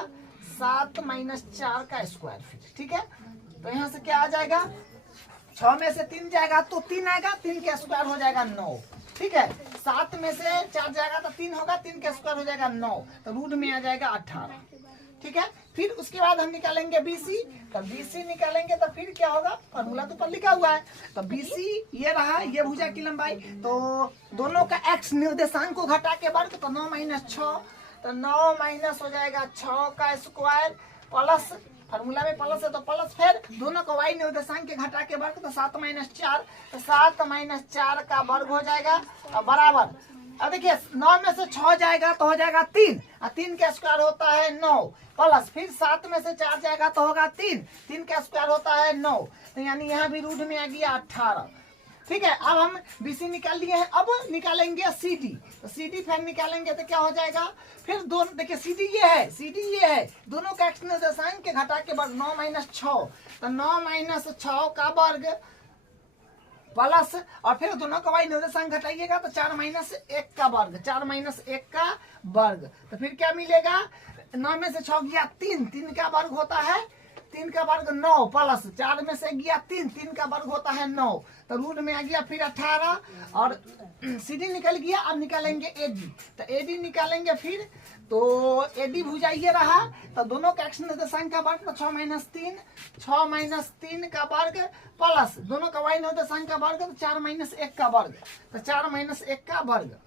7 माइनस 4 का स्क्वायर फिर। ठीक है, तो यहाँ से क्या आ जाएगा, 6 में से 3 जाएगा तो 3 आएगा, 3 का स्क्वायर हो जाएगा 9। ठीक है, 7 में से 4 जाएगा तो 3 होगा, 3 का स्क्वायर हो जाएगा 9। तो रूट में आ जाएगा 18। ठीक है, फिर उसके बाद हम निकालेंगे बीसी। तो बीसी निकालेंगे तो फिर क्या होगा, फार्मूला तो ऊपर लिखा हुआ है। तो बीसी ये रहा, ये भुजा की लंबाई। तो दोनों का एक्स निर्देशांक को घटा के वर्ग, तो 9 माइनस 6। तो 9 माइनस हो जाएगा 6 का स्क्वायर प्लस, फार्मूला में प्लस है तो प्लस, फिर दोनों को वाई निर्देशांक के घटा के वर्ग, तो 7 माइनस 4। तो 7 माइनस 4 का वर्ग हो जाएगा और बराबर। अब देखिए 9 में से 6 जाएगा तो हो जाएगा 3, और 3 का स्क्वायर होता है 9 प्लस, फिर 7 में से 4 जाएगा तो होगा 3, 3 का स्क्वायर होता है 9। तो यानी यहाँ भी रूट में आ गया 18। ठीक है, अब हम बीसी निकाल लिए हैं। अब निकालेंगे सीडी। तो सीडी फिर निकालेंगे तो क्या हो जाएगा, फिर दोनों देखिए सीडी ये है, सीडी ये है, दोनों का एक्स निर्देशांक के घटा के वर्ग 9 माइनस 6। तो 9 माइनस 6 का वर्ग प्लस, और फिर दोनों का वाई निर्देशांक घटाइएगा तो 4 माइनस 1 का वर्ग, 4 माइनस 1 का वर्ग। तो फिर क्या मिलेगा, 9 में से 6 गया 3, 3 का वर्ग होता है, 3 का वर्ग 9 प्लस 4 में से गया 3, 3 का वर्ग होता है 9। तो रूट में आ गया फिर 18 और सीडी निकल गया। अब निकालेंगे एडी। तो एडी निकालेंगे फिर, तो एडी भुजा ये रहा। तो दोनों का एक्स निर्देशांक का वर्ग, तो 6 माइनस 3, 6 माइनस 3 का वर्ग प्लस दोनों का वाई निर्देशांक का वर्ग, तो 4 माइनस 1 का वर्ग। तो 4 माइनस 1 का वर्ग।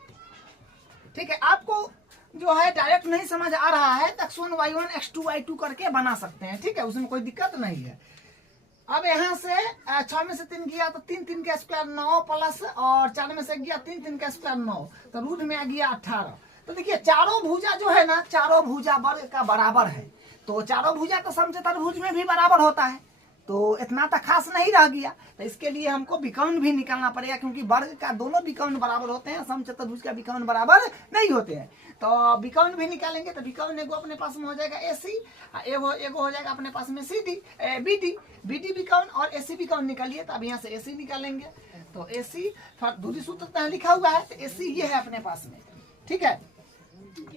ठीक है, आपको जो है डायरेक्ट नहीं समझ आ रहा है तो x1 y1 x2 y2 करके बना सकते हैं। ठीक है, उसमें कोई दिक्कत नहीं है। अब यहाँ से 6 में से 3 गया तो 3, 3 का स्क्वायर 9 प्लस, और 4 में से गया 3, 3 का स्क्वायर 9। तो रूट में आ गया 18। तो देखिए चारों भुजा जो है ना, चारों भुजा वर्ग का बराबर है। तो चारों भुजा तो समचतुर्भुज में भी बराबर होता है। तो इतना तो खास नहीं रह गया। तो इसके लिए हमको विकर्ण भी निकालना पड़ेगा, क्योंकि वर्ग का दोनों विकर्ण बराबर होते हैं, समचतुर्भुज का विकर्ण बराबर नहीं होते हैं। तो विकर्ण भी निकालेंगे। तो विकर्ण एगो अपने पास में हो जाएगा एसी, एगो हो जाएगा अपने पास में सीडी बीडी। बीडी विकर्ण और एसी विकर्ण निकालिए। तो अब यहाँ से एसी निकालेंगे। तो एसी दूरी सूत्र लिखा हुआ है, तो एसी ये है अपने पास में। ठीक है,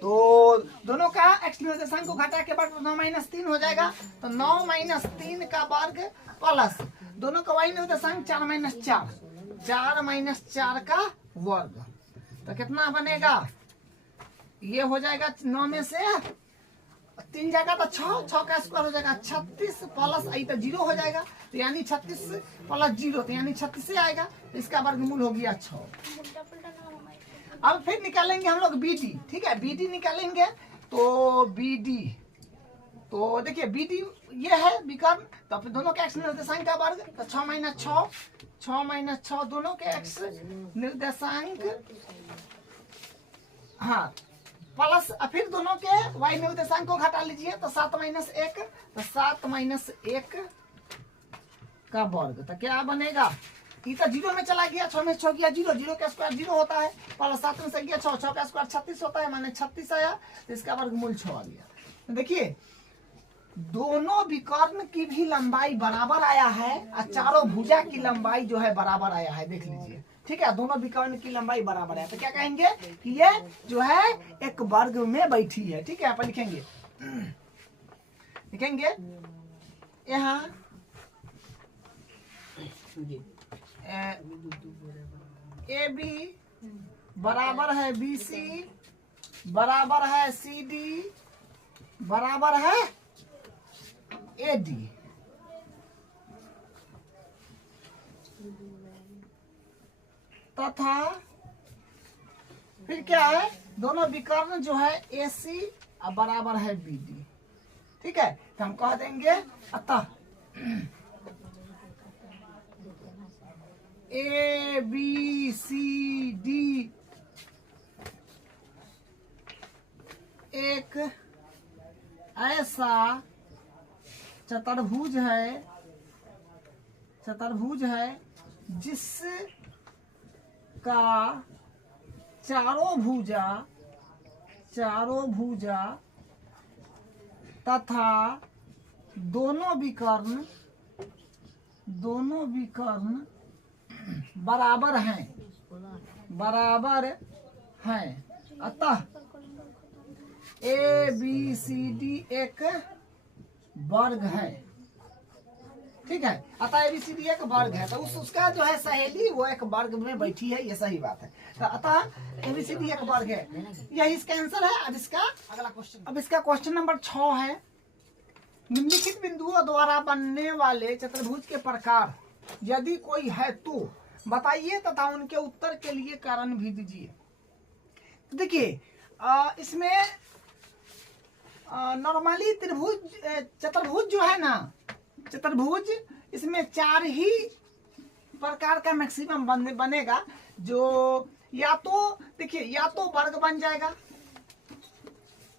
तो दोनों का एक्स निर्देशांक को घटा के वर्ग 9 माइनस 3 हो जाएगा। तो 9 माइनस 3 का वर्ग प्लस दोनों का वाई निर्देशांक 4 माइनस 4, 4 माइनस 4 का वर्ग। तो कितना बनेगा, ये हो जाएगा 9 में से 3 जाएगा तो 6, 6 का स्क्वायर हो जाएगा 36 प्लस आई तो 0 हो जाएगा। तो यानी 36 प्लस 0, तो यानी 36 से आएगा। तो इसका वर्गमूल हो गया 6। अब फिर निकालेंगे हम लोग बीडी। ठीक है, बीडी निकालेंगे। तो बीडी, तो देखिए बीडी ये है विकर्ण। तो फिर दोनों के एक्स निर्देशांक का वर्ग, तो 6 माइनस 6, 6 माइनस 6 दोनों के एक्स निर्देशांक, हाँ प्लस, फिर दोनों के वाई निर्देशांक को घटा लीजिए। तो 7 माइनस 1, तो 7 माइनस 1 का वर्ग। तो क्या बनेगा, ये तो 0 में चला गया, 6 में 6 गया 0, 0 का स्क्वायर 0 होता है, प्लस 7 में से गया 6, 6 का स्क्वायर 36 होता है, माने 36 आया। तो इसका वर्गमूल 6 आ गया। देखिए दोनों विकर्ण की भी लंबाई बराबर आया है, और चारों भुजा की लंबाई जो है बराबर आया है, देख लीजिए। ठीक है, दोनों विकर्ण की लंबाई बराबर है। तो क्या कहेंगे कि ये जो है एक वर्ग में बैठी है। ठीक है, आप लिखेंगे, लिखेंगे यहाँ ए बी बराबर है बी सी बराबर है सी डी बराबर है ए डी। तथा फिर क्या है, दोनों विकर्ण जो है ए सी बराबर है बी डी। ठीक है, तो हम कह देंगे अतः ए बी सी डी एक चतुर्भुज है जिसका चारों भुजा तथा दोनों विकर्ण बराबर हैं अतः ABCD एक वर्ग है। ठीक है, अतः ABCD एक वर्ग है। तो उसका जो है सहेली वो एक वर्ग में बैठी है, ये सही बात है। तो अतः ABCD एक वर्ग है, यही इसका आंसर है। अब इसका अगला क्वेश्चन, अब इसका क्वेश्चन नंबर 6 है, निम्नलिखित बिंदुओं द्वारा बनने वाले चतुर्भुज के प्रकार यदि कोई है तो बताइए तथा उनके उत्तर के लिए कारण भी दीजिए। देखिए इसमें नॉर्मली चतुर्भुज जो है ना, चतुर्भुज इसमें 4 ही प्रकार का मैक्सिमम बनेगा। जो या तो देखिए, या तो वर्ग बन जाएगा,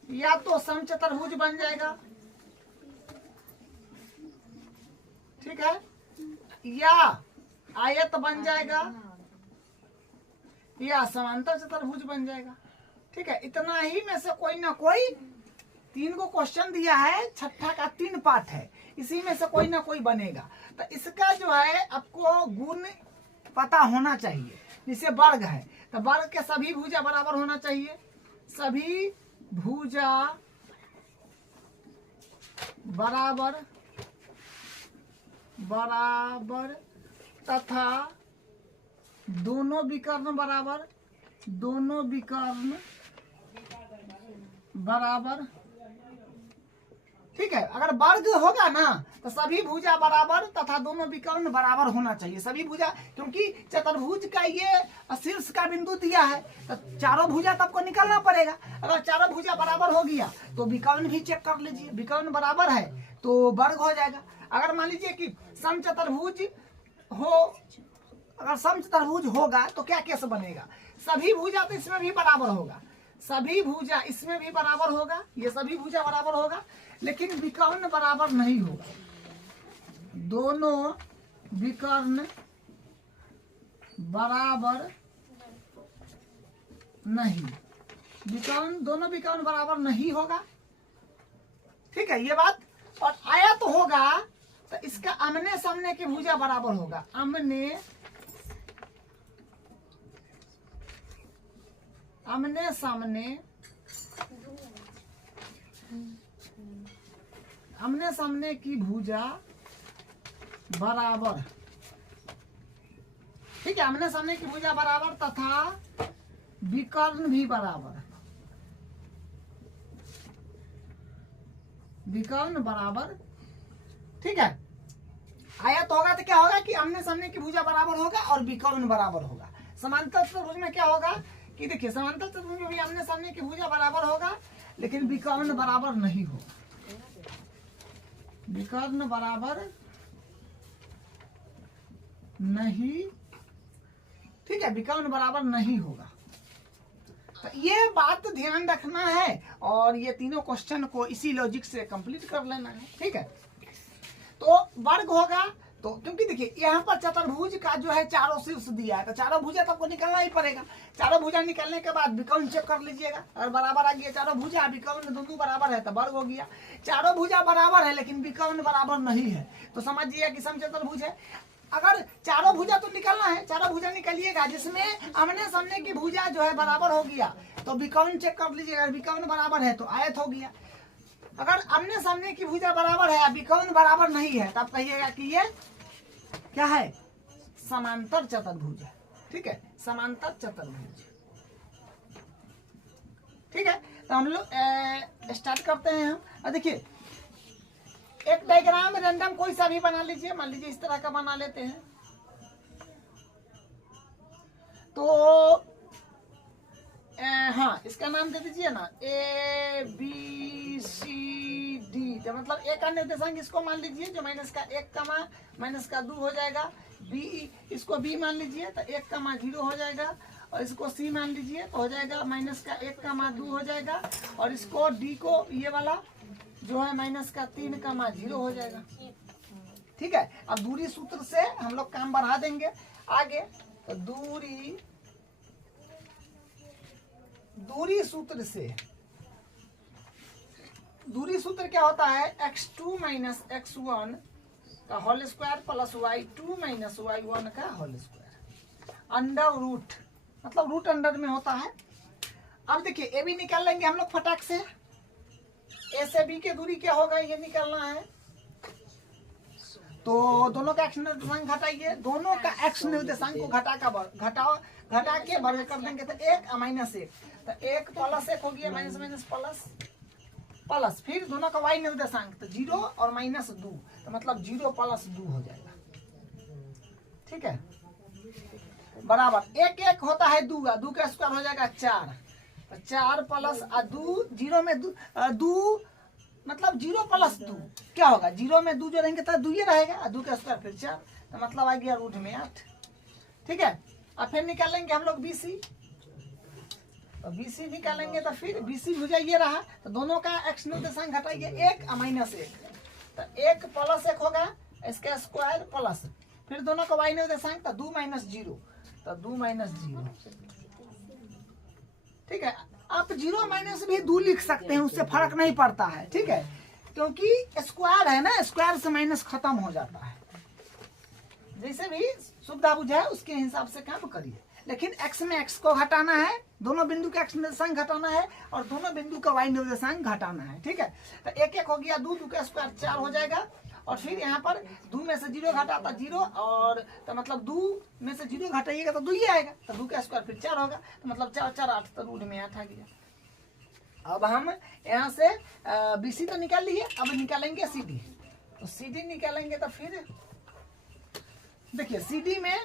या तो समचतुर्भुज बन जाएगा, ठीक है, या आयत बन जाएगा, या समांतर चतुर्भुज बन जाएगा। ठीक है, इतना ही में से कोई ना कोई 3 को क्वेश्चन दिया है, छठा का 3 पार्ट है, इसी में से कोई ना कोई बनेगा। तो इसका जो है आपको गुण पता होना चाहिए। जैसे वर्ग है तो वर्ग के सभी भुजा बराबर होना चाहिए, सभी भुजा बराबर तथा दोनों विकर्ण बराबर। ठीक है, अगर वर्ग होगा ना तो सभी भुजा बराबर तथा दोनों विकर्ण बराबर होना चाहिए। सभी भुजा, क्योंकि चतुर्भुज का ये शीर्ष का बिंदु दिया है तो चारों भुजा तब को निकालना पड़ेगा। अगर चारों भुजा बराबर हो गया तो विकर्ण भी चेक कर लीजिए, विकर्ण बराबर है तो वर्ग हो जाएगा। अगर मान लीजिए कि समचतुर्भुज हो, अगर समचतुर्भुज होगा तो क्या केस बनेगा, सभी भुजा तो इसमें भी बराबर होगा, सभी भुजा इसमें भी बराबर होगा, ये सभी भुजा बराबर होगा, लेकिन विकर्ण बराबर नहीं होगा। दोनों विकर्ण बराबर नहीं, दोनों विकर्ण बराबर नहीं होगा। ठीक है, ये बात। और आयत तो होगा तो इसका आमने सामने की भुजा बराबर होगा, आमने सामने की भुजा बराबर। ठीक है, आमने सामने की भुजा बराबर तथा विकर्ण भी बराबर, विकर्ण बराबर। ठीक है, आयत होगा तो क्या होगा कि आमने सामने की भुजा बराबर होगा और विकर्ण बराबर होगा। समांतर चतुर्भुज में क्या होगा कि देखिए, समांतर चतुर्भुज में भी आमने सामने की भुजा बराबर होगा लेकिन विकर्ण बराबर नहीं होगा, विकर्ण बराबर नहीं। ठीक है, विकर्ण बराबर नहीं होगा। तो ये बात ध्यान रखना है और ये तीनों क्वेश्चन को इसी लॉजिक से कंप्लीट कर लेना है। ठीक है, तो वर्ग होगा तो, क्योंकि देखिए यहाँ पर चतुर्भुज का जो है चारों शीर्ष दिया है तो चारों भुजा तो आपको निकलना ही पड़ेगा। चारों भुजा निकलने के बाद विकर्ण चेक कर लीजिएगा, अगर बराबर आ गया चारों भुजा, विकर्ण दोनों बराबर है तो वर्ग हो गया। चारों भुजा बराबर है लेकिन विकर्ण बराबर नहीं है तो समझिए कि समचतुर्भुज है। अगर चारों भुजा तो निकलना है, चारों भुजा निकलिएगा जिसमें आमने सामने की भुजा जो है बराबर हो गया तो विकर्ण चेक कर लीजिएगा, विकर्ण बराबर है तो आयत हो गया। अगर आमने सामने की भुजा बराबर है, विकर्ण बराबर नहीं है, तब कहिएगा कि ये क्या है, समांतर चतुर्भुज है। ठीक है, समांतर चतुर्भुज। ठीक है, तो हम लोग स्टार्ट करते हैं हम। और देखिए एक डायग्राम रैंडम कोई सा भी बना लीजिए, मान लीजिए इस तरह का बना लेते हैं। तो हाँ, इसका नाम दे दीजिए ना ABCD, तो मतलब ए का निर्देशांक इसको मान लीजिए जो माइनस का 1, माइनस का 2 हो जाएगा। बी, इसको बी मान लीजिए तो 1, 0 हो जाएगा, और इसको सी मान लीजिए तो हो जाएगा माइनस का 1, 2 हो जाएगा, और इसको डी को ये वाला जो है माइनस का 3 का मान 0 हो जाएगा। ठीक है, अब दूरी सूत्र से हम लोग काम बढ़ा देंगे आगे। तो दूरी सूत्र क्या होता है, x2 माइनस x1 का whole square plus y2 minus y1 का होल स्क्वायर अंडर रूट, मतलब रूट अंडर में होता है। अब देखिए ए बी निकाल लेंगे हम लोग फटाक से। ए से बी की दूरी क्या होगा ये निकालना है। तो दोनों का एक्स निर्देशांक घटाइए, दोनों का एक्स निर्देशांक को घटा के वर्ग कर देंगे तो 1 माइनस 1, तो 1 प्लस 1 हो गया, माइनस माइनस प्लस, फिर दोनों का वाई निर्देशांक तो 0 और माइनस 2, तो मतलब 0 प्लस 2 हो जाएगा। ठीक है, बराबर 1 1 होता है 2 का स्क्वायर हो जाएगा 4, तो 4 प्लस 2, 0 में 2 मतलब 0 प्लस 2 क्या होगा, 0 में 2 जोड़ेंगे तो 2 ही रहेगा, 2 का स्क्वायर फिर 4, तो मतलब आ गया रूट में 8। ठीक है, अब फिर निकालेंगे हम लोग BC, तो BC निकालेंगे तो फिर BC भुजा ये रहा, तो दोनों का एक्स निर्देशांक घटाइए 1 माइनस 1, तो 1 प्लस 1 होगा इसका स्क्वायर प्लस, फिर दोनों का वाई निर्देशांक तो 2 माइनस 0, तो 2 माइनस 0। ठीक है, आप 0 माइनस भी 2 लिख सकते हैं, उससे फर्क नहीं पड़ता है। ठीक है, क्योंकि स्क्वायर है ना, स्क्वायर से माइनस खत्म हो जाता है। जैसे भी सुविधा बुझाए उसके हिसाब से काम करिए, लेकिन x में x को घटाना है, दोनों बिंदु का x निर्देशांक घटाना है और दोनों बिंदु का y निर्देशांक घटाना है। ठीक है, तो 1 1 हो गया 2 का स्क्वायर 4 हो जाएगा, और फिर यहाँ पर 2 में से 0 घटाता 0, और तो मतलब 2 में से 0 घटाइएगा तो 2 ही आएगा, तो 2 का स्क्वायर फिर 4 होगा, तो मतलब 4 4 8, तो रूट में 8 आ गया। अब हम यहाँ से BC तो निकाल लिए, अब निकालेंगे CD। तो CD निकालेंगे तो फिर देखिए CD में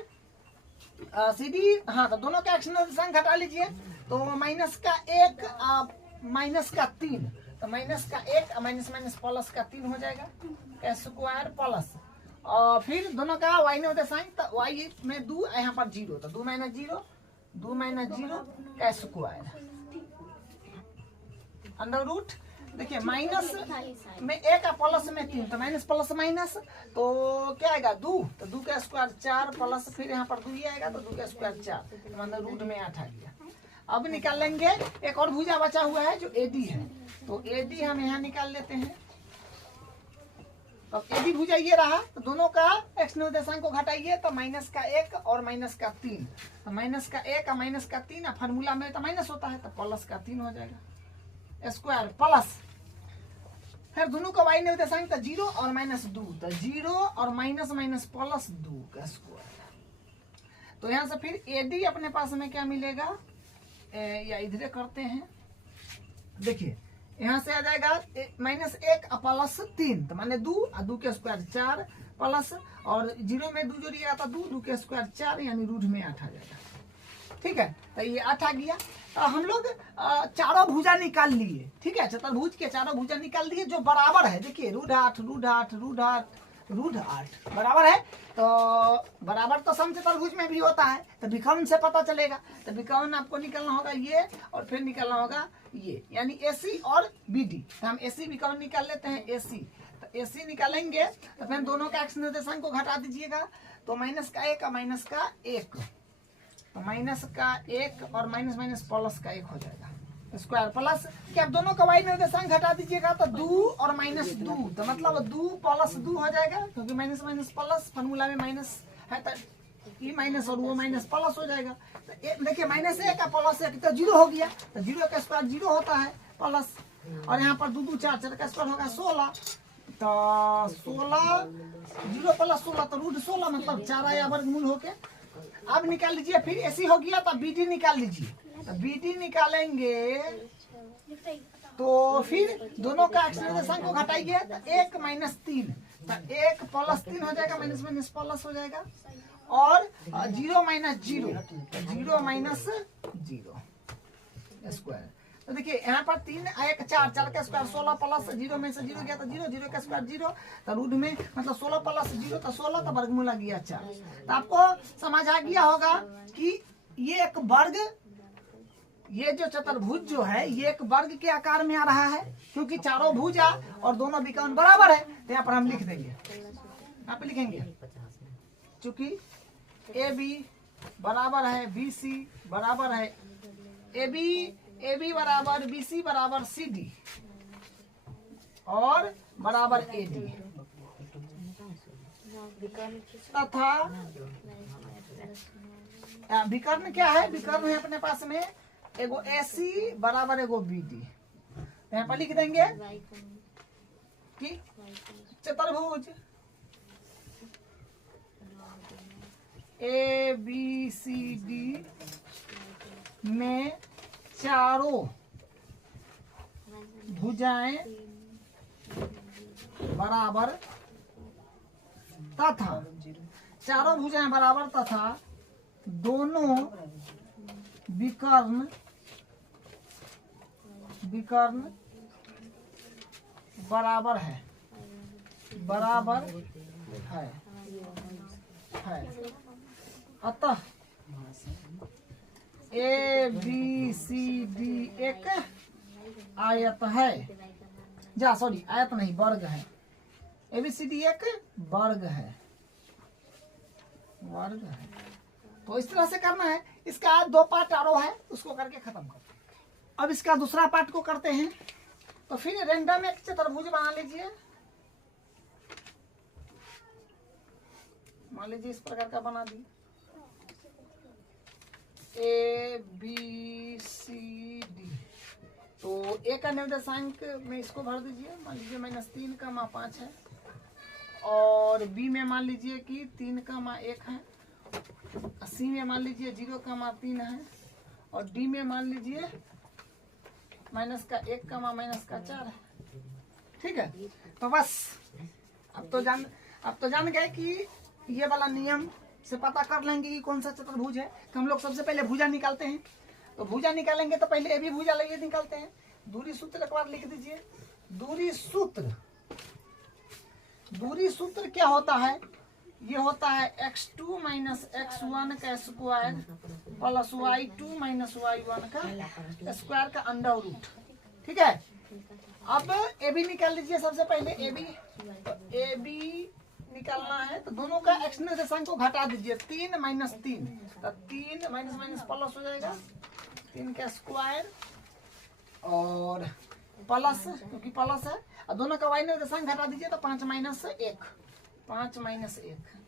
हाँ, तो दोनों का एक्स निर्देशांक घटा लीजिए, तो माइनस का 1 माइनस का 3, तो माइनस का 1 माइनस माइनस प्लस का 3 हो जाएगा स्क्वायर प्लस, और फिर दोनों का वाई निर्देशांक, तो वाई में 2 यहाँ पर 0, तो 2 माइनस 0 का स्क्वायर अंडर रूट। देखिए माइनस में 1 प्लस में 3, तो माइनस प्लस माइनस, तो क्या आएगा 2, तो 2 का स्क्वायर 4 प्लस फिर यहाँ पर 2 ही आएगा, तो 2 का स्क्वायर 4, तो मतलब रूट में 8 आ गया। अब निकालेंगे एक और भुजा बचा हुआ है जो AD है, तो AD हम यहाँ निकाल लेते हैं। तो AD भुजा ये रहा, तो दोनों का एक्स निर्देशांक को घटाइए, तो माइनस का 1 और माइनस का 3, तो माइनस का 1 और माइनस का 3, फार्मूला में तो माइनस होता है, तो प्लस का 3 हो जाएगा स्क्वायर प्लस, फिर दोनों का वाई निर्देशांक तो 0 और माइनस 2, तो 0 और माइनस माइनस प्लस 2 का स्क्वायर। तो यहाँ से फिर AD अपने पास में क्या मिलेगा, या इधर करते हैं, देखिए यहाँ से आ जाएगा माइनस 1 प्लस 3, तो माने 2 के स्क्वायर 4 प्लस, और 0 में 2 जोड़िएगा तो 2 के स्क्वायर 4, यानी रूट में 8 आ जाएगा। ठीक है, तो ये 8 आ गया। तो हम लोग चारों भुजा निकाल लिए। ठीक है, चतुर्भुज के चारों भुजा निकाल दिए जो बराबर है। देखिए रूट 8 बराबर है, तो बराबर तो समचतुर्भुज में भी होता है, तो विकर्ण से पता चलेगा। तो विकर्ण आपको निकालना होगा ये, और फिर निकालना होगा ये, यानी AC और BD। तो हम AC विकर्ण निकाल लेते हैं। AC, तो AC निकालेंगे तो फिर दोनों का एक्स निर्देशांक को घटा दीजिएगा, तो माइनस का 1 माइनस का 1, तो माइनस का 1 और माइनस माइनस प्लस का 1 हो जाएगा स्क्वायर प्लस, कि आप दोनों का वाई निर्देशांक घटा दीजिएगा तो 2 और माइनस 2, तो मतलब 2 प्लस 2 हो जाएगा, क्योंकि माइनस माइनस प्लस, फॉर्मूला में माइनस है, तो ये माइनस और वो माइनस प्लस हो जाएगा। तो देखिए माइनस 1 प्लस 1 तो 0 हो गया, तो 0 का स्क्वायर 0 होता है प्लस, और यहाँ पर 2 2 4 4 का स्क्वायर होगा 16, तो 16 0 प्लस 16 तो रूट 16, मतलब 4 आया वर्गमूल होके। अब निकाल लीजिए, फिर AC हो गया तो BD निकाल लीजिए। तो BD निकालेंगे तो फिर दोनों का एक्स निर्देशांक को घटाइए, तो 1 माइनस 3, तो 1 प्लस 3 हो जाएगा, माइनस माइनस प्लस हो जाएगा, और 0 माइनस 0, तो 0 माइनस 0 स्क्वायर। तो देखिए यहाँ पर 3 1 4 4 का स्क्वायर 16 प्लस 0 में से 0 गया तो 0 0 का स्क्वायर 0, तो रूट में मतलब 16 प्लस 0 तो 16, तो वर्गमूल आ गया 4। तो आपको समझ आ गया होगा कि ये एक वर्ग ये जो चतुर्भुज जो है ये एक वर्ग के आकार में आ रहा है, क्योंकि चारों भुजा और दोनों विकर्ण बराबर है, तो यहाँ पर हम लिख देंगे, यहाँ पे लिखेंगे चूंकि ए बी बराबर है बी सी बराबर है ए बी बराबर बी सी बराबर सी डी और बराबर ए डी, तथा विकर्ण क्या है, विकर्ण है अपने पास में एगो ए सी बराबर एगो बी डी, यहाँ पर लिख देंगे कि चतुर्भुज ए बी सी डी में चारों भुजाएं बराबर तथा चारों भुजाएं बराबर तथा दोनों विकर्ण बराबर है अतः ए बी सी डी एक आयत है, आयत नहीं वर्ग है, ए बी सी डी एक वर्ग है। तो इस तरह से करना है। इसका 2 पार्ट और है, उसको करके खत्म करते हैं। अब इसका दूसरा पार्ट को करते हैं। तो फिर रेंडम एक चतुर्भुज बना लीजिए, मान लीजिए इस प्रकार का बना दी, ए बी सी डी। तो ए का निर्देशांक में इसको भर दीजिए, मान लीजिए -3,5 है, और बी में मान लीजिए कि 3,1 है, सी में मान लीजिए 0,3 है, और डी में मान लीजिए -1,-4 है। ठीक है, तो बस अब तो जान गए कि ये वाला नियम से पता कर लेंगे कि कौन सा चतुर्भुज है। तो हम लोग सबसे पहले भुजा निकालते हैं। तो भुजा निकालेंगे तो पहले ए बी भुजा लगे निकालते हैं। दूरी सूत्र एक बार लिख दीजिए। दूरी सूत्र क्या होता है, ये होता है x2 - x1 का स्क्वायर प्लस y2 - y1 का स्क्वायर का अंडर रूट। ठीक है, अब ए बी निकाल लीजिए। सबसे पहले ए बी निकालना है, तो दोनों का एक्स निर्देशांक को घटा दीजिए। 3 - 3, तो 3 माइनस प्लस हो जाएगा, 3 का स्क्वायर और प्लस, क्योंकि प्लस है, और दोनों का वाई निर्देशांक घटा दीजिए, तो 5 - 1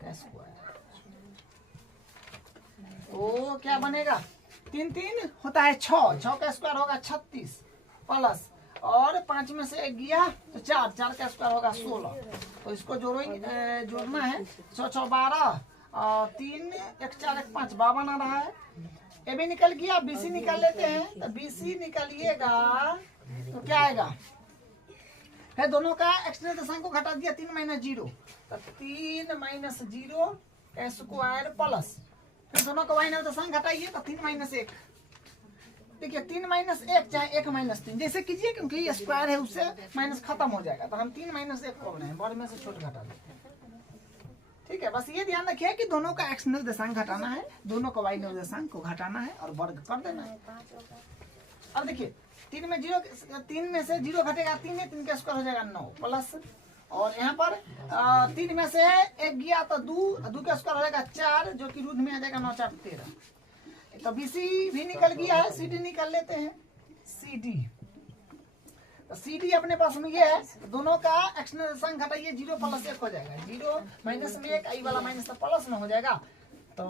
का स्क्वायर। तो क्या बनेगा, 3 3 होता है 6 का स्क्वायर होगा 36 प्लस, और 5 में से 1 गया तो 4 का स्क्वायर होगा 16। तो इसको जोड़ना है, 6 6 12 और 3 1 4 1 5 52 आ रहा है। ए बी निकल गया, बी सी निकाल लेते हैं। तो बी सी निकालिएगा तो क्या आएगा, है दोनों का एक्स निर्देशांक को घटा दिया, 3 - 0, तो 3 - 0 का स्क्वायर प्लस, फिर दोनों का वाई निर्देशांक घटाइए, तो 3 - 1। देखिए 3 - 1 चाहे 1 - 3 जैसे कीजिए, क्योंकि ये स्क्वायर है उससे माइनस खत्म हो जाएगा। तो हम 3 - 1 को बनाए, बड़े में से छोटे घटा देते हैं। ठीक है, बस ये ध्यान रखिए कि दोनों का एक्स निर्देशांक घटाना है, दोनों का वाई निर्देशांक को घटाना है और वर्ग कर देना है। अब देखिए 3 में से 0 घटेगा, 3 का स्क्वायर हो जाएगा 9 प्लस, और यहाँ पर 3 में से 1 गया तो 2 का स्क्वायर हो जाएगा 4, जो कि रूट में आ जाएगा 9 4 13। तो बी सी भी निकल गया है, सी डी निकाल लेते हैं। सी डी, तो सी डी अपने पास में ये है, दोनों का एक्स निर्देशांक घटाइए, 0 + 1 हो जाएगा, 0 माइनस में 1, आई वाला माइनस तो प्लस में हो जाएगा, तो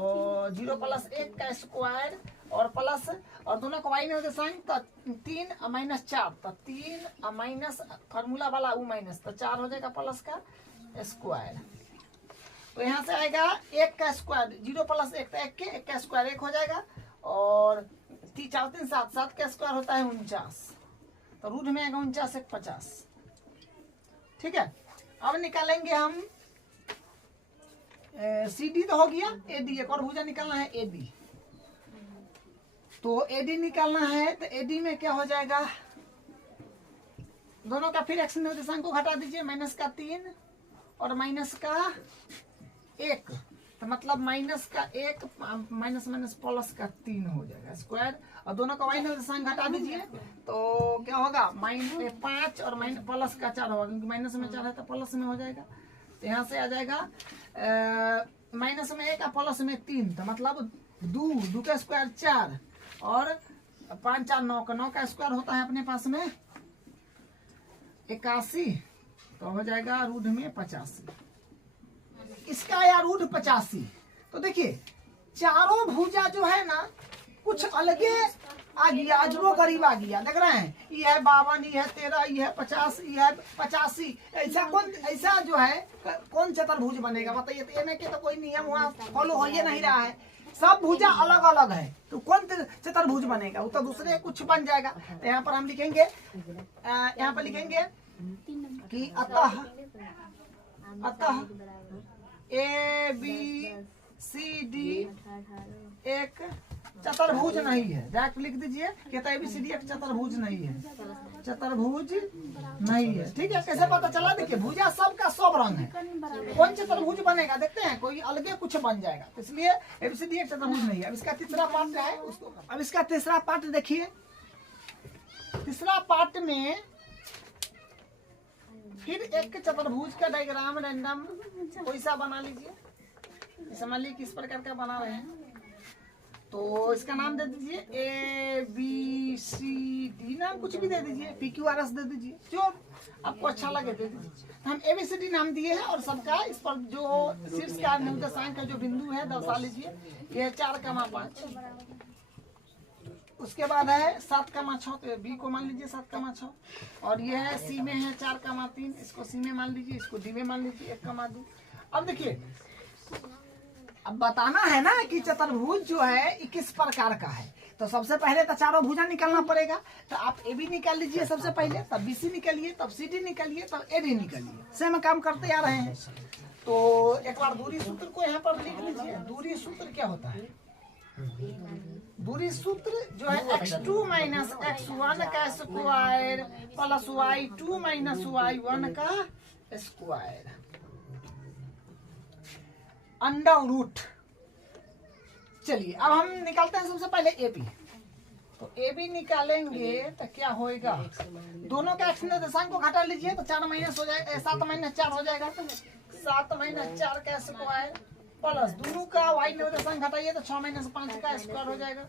0 + 1 का स्क्वायर और प्लस, और दोनों का वाई निर्देशांक तो 3 - 4, तो 3 माइनस फार्मूला वाला वो माइनस, तो 4 हो जाएगा प्लस का स्क्वायर। तो यहाँ से आएगा 1 का स्क्वायर, 0 + 1 तो 1 का स्क्वायर 1 हो जाएगा, और 4 3 7 7 का स्क्वायर होता है 49, तो रूट में आएगा 49 1 50। ठीक है, अब निकालेंगे हम सी डी तो हो गया, ए डी एक और भुजा निकालना है ए बी। तो ए डी निकालना है, तो ए डी में क्या हो जाएगा, दोनों का फिर एक्स निर्देशांक को घटा दीजिए, -3 और -1, तो मतलब माइनस का 1 माइनस माइनस प्लस का 3 हो जाएगा स्क्वायर, और दोनों का y निर्देशांक घटा दीजिए तो क्या होगा 5 और माइनस प्लस का 4 होगा, क्योंकि माइनस में 4 है तो प्लस में हो जाएगा। तो यहाँ से आ जाएगा माइनस में 1 और प्लस में 3, तो मतलब 2 का स्क्वायर 4 और 5 4 9 का स्क्वायर होता है अपने पास में 81, तो हो जाएगा रूट में 85। इसका आया रूट 85। तो देखिए चारों भुजा जो है ना कुछ अलगे आ गया, अजबो गरीब आ गया, देख रहे हैं, ये है 52, ये है 13, ये है 50, ये है 85। ऐसा जो है कौन चतुर्भुज बनेगा बताइए। तो एम के तो कोई नियम वहाँ फॉलो हो ही नहीं रहा है, सब भुजा अलग अलग है, तो कौन चतुर्भुज बनेगा, वो तो दूसरे कुछ बन जाएगा। तो यहाँ पर हम लिखेंगे, यहाँ पर लिखेंगे कि अतः ए बी सी डी एक चतुर्भुज नहीं है। डायरेक्ट लिख दीजिए कहता है ABCD एक चतुर्भुज नहीं है, चतुर्भुज नहीं है। ठीक है, कैसे पता चला? देखिए भुजा सबका सब रंग है, कौन चतुर्भुज बनेगा देखते हैं, कोई अलगे कुछ बन जाएगा, तो इसलिए ABCD एक चतुर्भुज नहीं है। अब इसका तीसरा पार्ट है उसको, अब इसका तीसरा पार्ट देखिए। तीसरा पार्ट में फिर एक चतुर्भुज का डायग्राम रैंडम कोई सा बना लीजिए। समझ लीजिए किस प्रकार का बना रहे हैं, तो इसका नाम दे दीजिए ABCD, नाम कुछ भी दे दीजिए, PQRS दे दीजिए, जो आपको अच्छा लगे दे दीजिए। तो हम ABCD नाम दिए हैं और सबका इस पर जो शीर्ष का निर्देशांक का जो बिंदु है दर्शा लीजिए। ये 4,5, उसके बाद है 7,6, तो B को मान लीजिए 7,6, और ये है C में है 4,3, इसको C में मान लीजिए, इसको D में मान लीजिए 1,2। अब देखिए अब बताना है ना कि चतुर्भुज जो है किस प्रकार का है, तो सबसे पहले तो चारों भुजा निकालना पड़ेगा। तो आप AB निकाल लीजिए सबसे पहले, तब BC निकालिए, तब CD निकालिए, तब AD निकालिए। सेम काम करते आ रहे हैं। तो एक बार दूरी सूत्र को यहाँ पर लिख लीजिए। दूरी सूत्र क्या होता है? दूरी सूत्र जो है x2 माइनस x1 का square plus y2 minus y1 का स्क्वायर अंडर रूट। चलिए अब हम निकालते हैं सबसे पहले AB। तो AB निकालेंगे तो क्या होएगा, दोनों का x निर्देशांक को घटा लीजिए तो 4 माइनस हो जाएगा, 7 माइनस 4 हो जाएगा, 7 माइनस 4 का स्क्वायर प्लस दोनों का y निर्देशांक घटाइए तो 6 माइनस 5 का स्क्वायर हो जाएगा।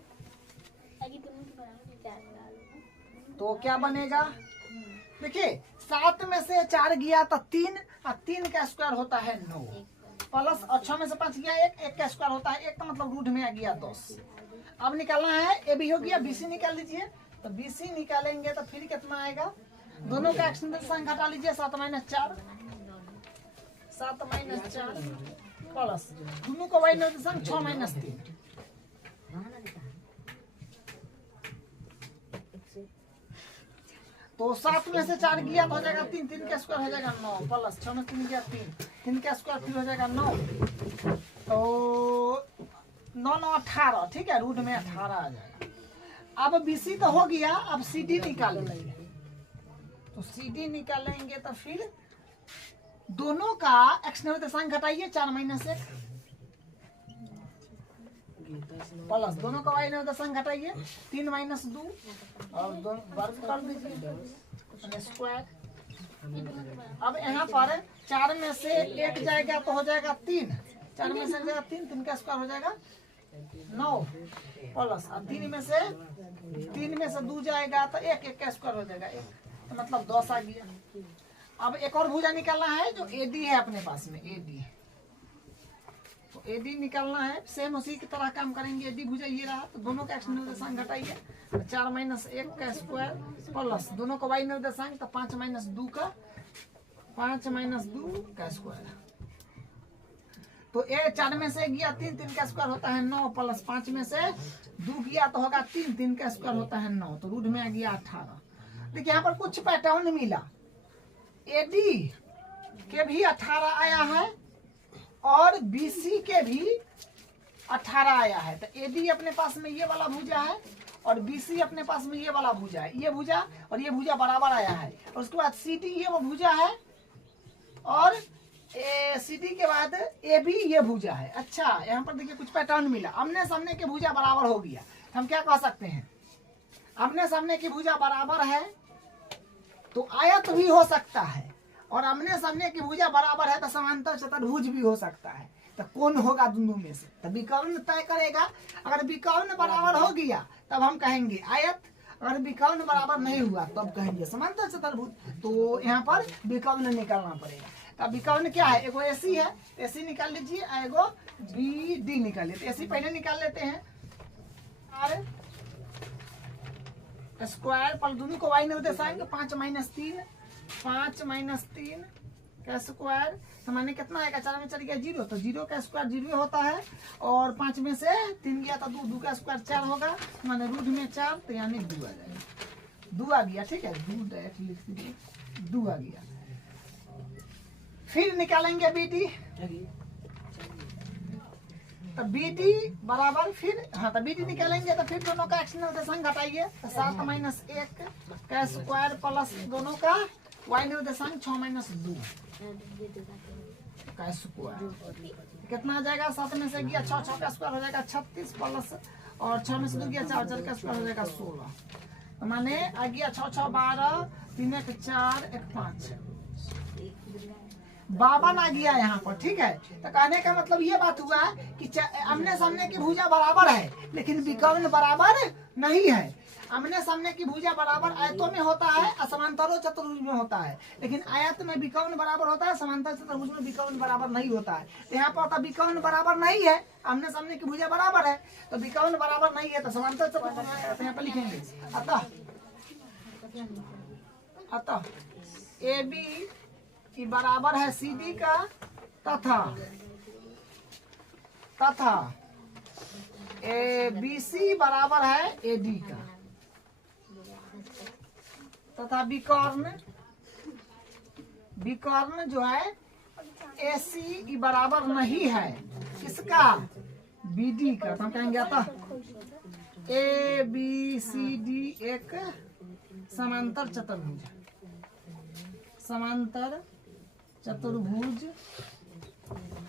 तो क्या बनेगा, देखिए 7 में से 4 गया तो 3, और 3 का स्क्वायर होता है 9, प्लस और 6 में से 5 गया 1 का स्क्वायर होता है 1, का मतलब रूट में आ गया 10। अब निकालना है AB हो गया, BC निकाल लीजिए। तो BC निकालेंगे तो फिर कितना आएगा, दोनों का x निर्देशांक घटा लीजिए 7 माइनस 4, 7 माइनस 4 प्लस दोनों का y निर्देशांक 6 माइनस 3। तो 7 में से 4 गया तो हो जाएगा 3, 3 का स्क्वायर हो जाएगा 9, प्लस 6 में 3 गया 3, 3 का स्क्वायर फिर हो जाएगा 9, तो 9 9 18, ठीक है, रूट में 18 आ जाएगा। अब BC तो हो गया, अब CD निकाल लेंगे। तो CD निकालेंगे तो फिर दोनों का x निर्देशांक घटाइए 4 माइनस 1, प्लस दोनों का y निर्देशांक घटाइए 3 माइनस 2, और दोनों वर्ग कर दीजिए स्क्वायर। अब यहाँ पर 4 में से 1 जाएगा तो हो जाएगा 3, 4 में से जाएगा 3, 3 का स्क्वायर हो जाएगा 9, प्लस 3 में से 2 जाएगा तो 1, 1 का स्क्वायर हो जाएगा 1, तो मतलब 10 आ गया। अब एक और भुजा निकालना है जो AD है अपने पास में, AD। तो AD निकालना है, सेम उसी की तरह काम करेंगे। AD भुजा ये रहा, तो दोनों का x निर्देशांक घटाइए 4 माइनस 1 का स्क्वायर प्लस दोनों का y निर्देशांक तो 5 माइनस 2 का स्क्वायर। तो 4 में से गया 3, 3 का स्क्वायर होता है 9, प्लस 5 में से 2 गया तो होगा 3, 3 का स्क्वायर होता है 9, तो रूट में आ गया 18। देखिए यहाँ पर कुछ पैटर्न मिला, AD के भी 18 आया है और BC के भी 18 आया है। तो AD अपने पास में ये वाला भुजा है और BC अपने पास में ये वाला भुजा है, ये भुजा और ये भुजा बराबर आया है। और उसके बाद CD ये वो भुजा है और ACD के बाद AB ये भुजा है। अच्छा यहाँ पर देखिए कुछ पैटर्न मिला, आमने सामने की भुजा बराबर हो गया, हम क्या कह सकते हैं, आमने सामने की भुजा बराबर है तो आयत भी हो सकता है, और आमने सामने की भुजा बराबर है तो समांतर चतुर्भुज भी हो सकता है। तो कौन होगा दोनों में से, तो विकर्ण तय करेगा। अगर विकर्ण बराबर हो गया तब हम कहेंगे आयत, अगर विकर्ण बराबर नहीं हुआ तब कहेंगे समांतर चतुर्भुज। तो यहाँ पर विकर्ण निकालना पड़ेगा। तो विकर्ण क्या है, एगो AC है, AC निकाल लीजिए, एगो BD निकाल लेते, AC पहले निकाल लेते हैं। और स्क्वायर पर दोनों को y निर्देश आएंगे, 5 - 3, 5 - 3 का स्क्वायर तो माने कितना आएगा, 4 में 4 गया 0, तो 0 का स्क्वायर 0 होता है, और 5 में से 3 गया तो 2, 2 का स्क्वायर 4 होगा, माने रूट में 4, तो यानी 2 आ जाएगा, 2 आ गया। ठीक है, 2 डायरेक्ट लिख दीजिए, 2 आ गया। फिर निकालेंगे BD, तो BD बराबर फिर, हाँ तो BD निकालेंगे तो फिर दोनों का x निर्देशांक घटाइए, तो 7 - 1 का स्क्वायर प्लस दोनों का y निर्देशांक 6 - 2 का स्क्वायर कितना आ जाएगा, 7 में से गया 6, 6 का स्क्वायर हो जाएगा 36 प्लस, और 6 में से 2 गया 4, 4 का स्क्वायर हो जाएगा 16, तो माने आ गया 6, 6 12, 3 1 4 1 5 52 आ गया यहाँ पर। ठीक है, तो कहने का मतलब ये बात हुआ कि आमने सामने की भुजा बराबर है लेकिन विकर्ण बराबर नहीं है। आमने सामने की भुजा बराबर आयतों में होता है, असमांतरों चतुर्भुज में होता है, लेकिन आयत में विकर्ण बराबर होता है, समांतर चतुर्भुज में विकर्ण बराबर नहीं होता है। तो यहाँ पर तो विकर्ण बराबर नहीं है, आमने सामने की भुजा बराबर है तो विकर्ण बराबर नहीं है, तो समांतर चतुर्भुज यहाँ पर लिखेंगे। अतः AB की बराबर है CD का, तथा BC बराबर है AD का, तथा विकर्ण जो है AC बराबर नहीं है किसका, BD का। तो हम कहेंगे अतः ABCD एक समांतर चतुर्भुज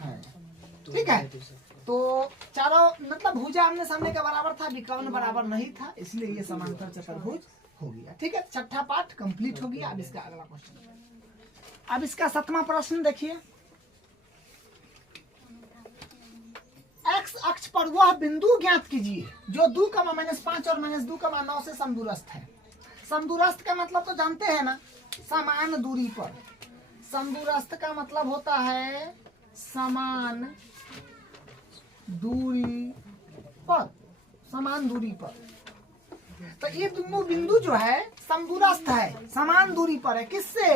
है। ठीक है, तो चारों मतलब भुजा आमने सामने के बराबर था, विकर्ण बराबर नहीं था, इसलिए ये समांतर चतुर्भुज हो गया। ठीक है, छठा पाठ कंप्लीट हो गया। अब इसका अगला क्वेश्चन, अब इसका 7वां प्रश्न देखिए। x अक्ष पर वह बिंदु ज्ञात कीजिए जो 2, -5 और -2, 9 से समदूरस्थ है। समदूरस्थ का मतलब तो जानते हैं ना, समान दूरी पर। समदूरस्थ का मतलब होता है समान दूरी पर, समान दूरी पर। तो ये दोनों बिंदु जो है समदूरस्थ है, समान दूरी पर है। किससे,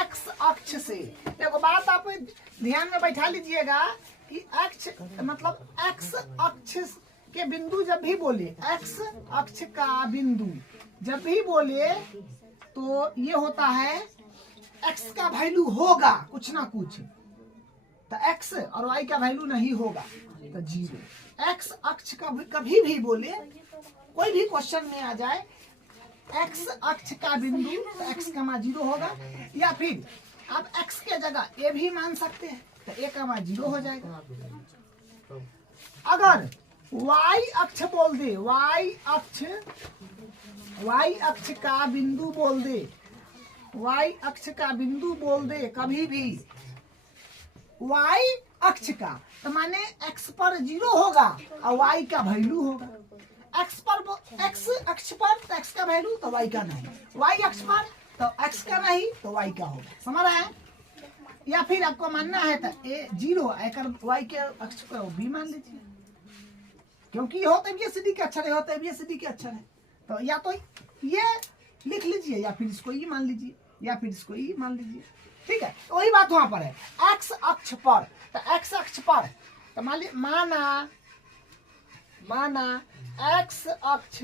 x अक्ष से। देखो बात आप ध्यान में बैठा लीजिएगा कि अक्ष मतलब x अक्ष के बिंदु जब भी बोले, x अक्ष का बिंदु जब भी बोले तो ये होता है x का वैल्यू होगा कुछ ना कुछ, तो x और y का वैल्यू नहीं होगा तो 0। x अक्ष का कभी भी बोले, कोई भी क्वेश्चन में आ जाए x अक्ष का बिंदु तो x का मान 0 होगा, या फिर आप x के जगह a भी मान सकते हैं तो a का मान 0 हो जाएगा। अगर y अक्ष बोल दे, y अक्ष का बिंदु बोल दे, y अक्ष का बिंदु बोल दे कभी भी y अक्ष का, तो माने x पर 0 होगा और y का वैल्यू होगा। x अक्ष पर तो x का वैल्यू तो y का नहीं, y अक्ष पर तो x का नहीं तो y का होगा। समझ रहे हैं? या फिर आपको मानना है तो a 0 आकर y के अक्ष को b मान लीजिए, क्योंकि ये होते भी ABCD के अक्षर है, होते भी ABCD के अक्षर है। तो या तो ये लिख लीजिए या फिर इसको ई मान लीजिए या फिर इसको ई मान लीजिए। ठीक है, तो वही बात वहां पर है। x अक्ष पर, तो x अक्ष पर तो माना x अक्ष